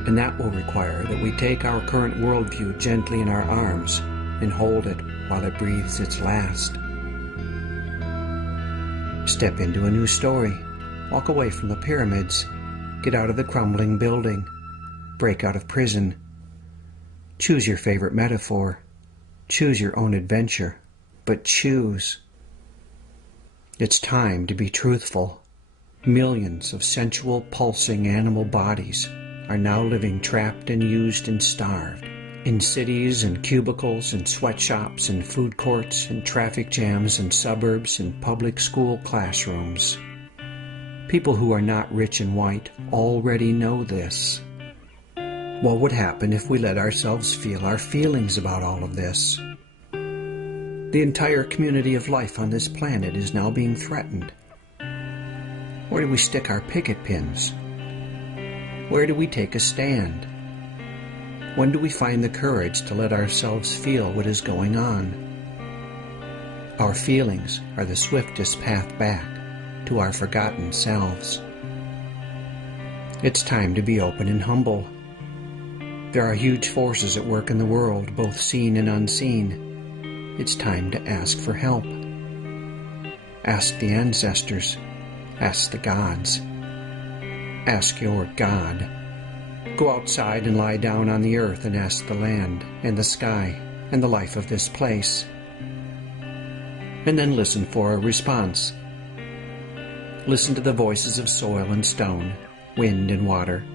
And that will require that we take our current worldview gently in our arms and hold it while it breathes its last. Step into a new story. Walk away from the pyramids. Get out of the crumbling building. Break out of prison. Choose your favorite metaphor. Choose your own adventure. But choose. It's time to be truthful. Millions of sensual, pulsing animal bodies are now living trapped and used and starved in cities and cubicles and sweatshops and food courts and traffic jams and suburbs and public school classrooms. People who are not rich and white already know this. What would happen if we let ourselves feel our feelings about all of this? The entire community of life on this planet is now being threatened. Where do we stick our picket pins? Where do we take a stand? When do we find the courage to let ourselves feel what is going on? Our feelings are the swiftest path back to our forgotten selves. It's time to be open and humble. There are huge forces at work in the world, both seen and unseen. It's time to ask for help. Ask the ancestors. Ask the gods. Ask your God. Go outside and lie down on the earth and ask the land and the sky and the life of this place. And then listen for a response. Listen to the voices of soil and stone, wind and water,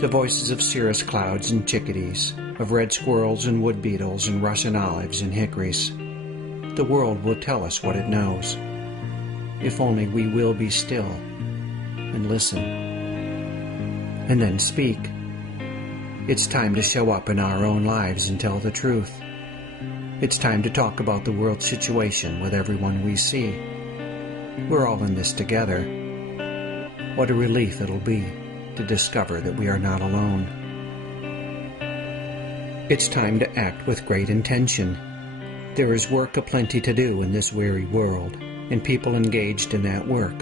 the voices of cirrus clouds and chickadees, of red squirrels and wood beetles and Russian olives and hickories. The world will tell us what it knows, if only we will be still and listen. And then speak. It's time to show up in our own lives and tell the truth. It's time to talk about the world situation with everyone we see. We're all in this together. What a relief it'll be to discover that we are not alone. It's time to act with great intention. There is work aplenty to do in this weary world, and people engaged in that work.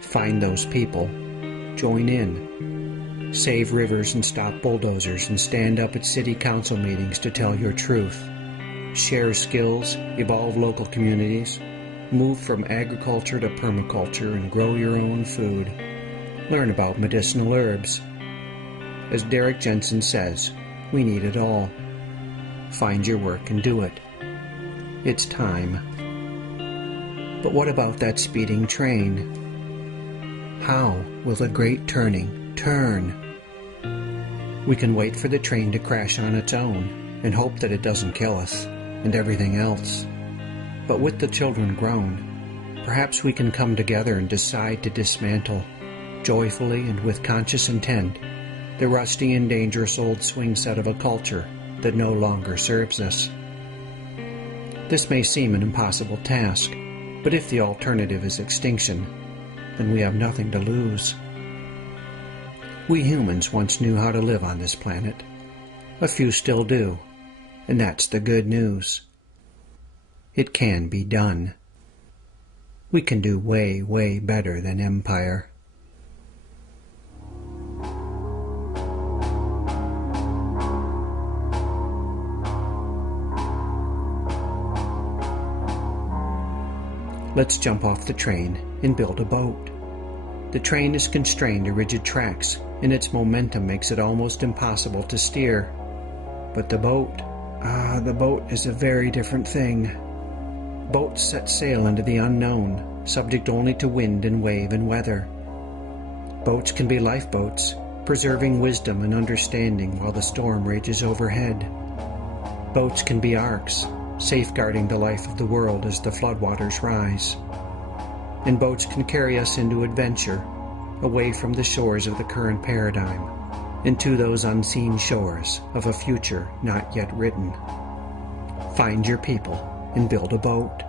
Find those people. Join in. Save rivers and stop bulldozers and stand up at city council meetings to tell your truth. Share skills, evolve local communities, move from agriculture to permaculture and grow your own food. Learn about medicinal herbs. As Derek Jensen says, we need it all. Find your work and do it. It's time. But what about that speeding train? How will the great turning turn? We can wait for the train to crash on its own and hope that it doesn't kill us and everything else. But with the children grown, perhaps we can come together and decide to dismantle, joyfully and with conscious intent, the rusty and dangerous old swing set of a culture that no longer serves us. This may seem an impossible task, but if the alternative is extinction, then we have nothing to lose. We humans once knew how to live on this planet. A few still do, and that's the good news. It can be done. We can do way, way better than empire. Let's jump off the train and build a boat. The train is constrained to rigid tracks, and its momentum makes it almost impossible to steer. But the boat is a very different thing. Boats set sail into the unknown, subject only to wind and wave and weather. Boats can be lifeboats, preserving wisdom and understanding while the storm rages overhead. Boats can be arks, safeguarding the life of the world as the floodwaters rise. And boats can carry us into adventure, away from the shores of the current paradigm, into those unseen shores of a future not yet written. Find your people and build a boat.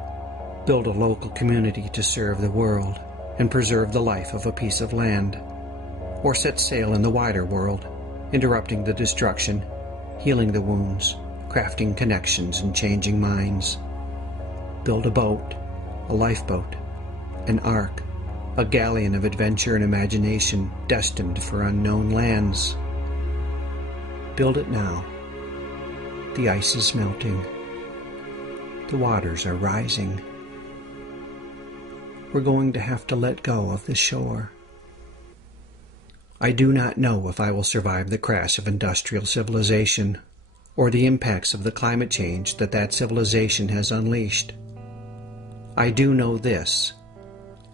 Build a local community to serve the world and preserve the life of a piece of land. Or set sail in the wider world, interrupting the destruction, healing the wounds, crafting connections and changing minds. Build a boat, a lifeboat, an ark, a galleon of adventure and imagination destined for unknown lands. Build it now. The ice is melting. The waters are rising. We're going to have to let go of the shore. I do not know if I will survive the crash of industrial civilization or the impacts of the climate change that civilization has unleashed. I do know this.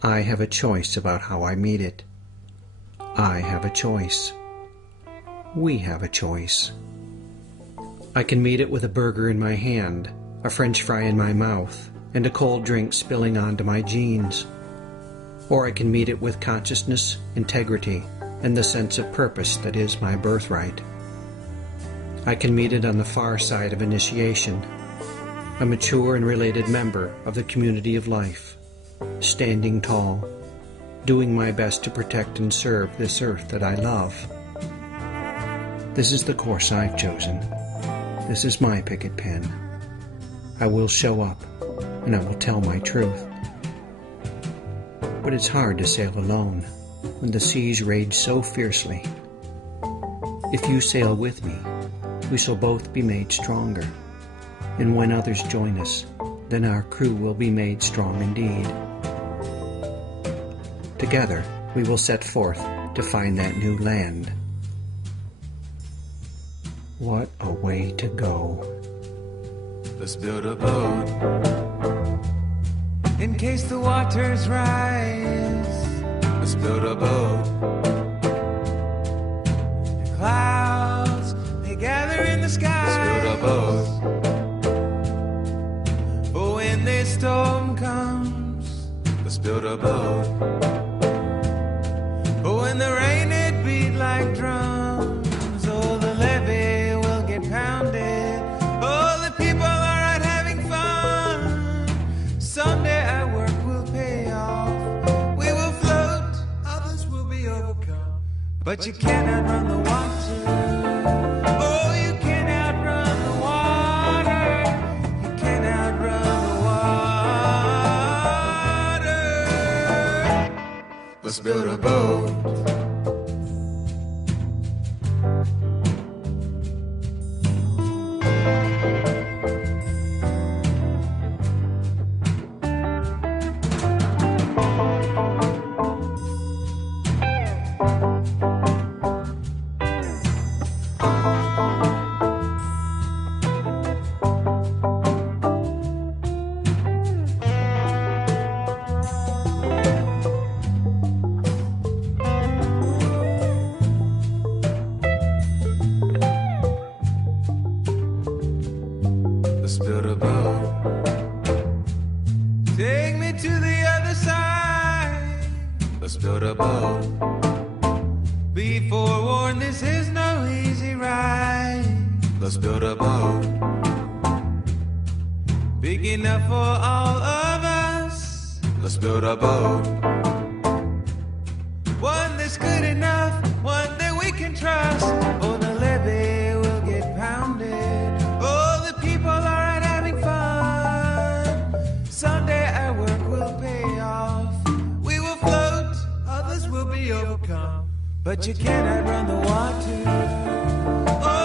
I have a choice about how I meet it. I have a choice. We have a choice. I can meet it with a burger in my hand, a French fry in my mouth, and a cold drink spilling onto my jeans. Or I can meet it with consciousness, integrity, and the sense of purpose that is my birthright. I can meet it on the far side of initiation, a mature and related member of the community of life, standing tall, doing my best to protect and serve this earth that I love. This is the course I've chosen. This is my picket pen. I will show up, and I will tell my truth. But it's hard to sail alone when the seas rage so fiercely. If you sail with me, we shall both be made stronger. And when others join us, then our crew will be made strong indeed. Together, we will set forth to find that new land. What a way to go. Let's build a boat in case the waters rise. Let's build a boat. The clouds, they gather in the sky. Let's build a boat. But when this storm comes, let's build a boat. But when the rain it beat like drums, oh, the levee will get pounded. Oh, the people are out having fun. Someday our work will pay off. We will float, others will be overcome. But you cannot run the water. Oh, you cannot run the water. You cannot run the water. Let's build a boat. Let's build a boat. Take me to the other side. Let's build a boat. Be forewarned, this is no easy ride. Let's build a boat. Big enough for all of us. Let's build a boat. One that's good enough, one that we can trust. Oh, the levee will get pounded. Oh, the people are out having fun. Someday our work will pay off. We will float, others will be overcome. But you cannot run the water. Oh,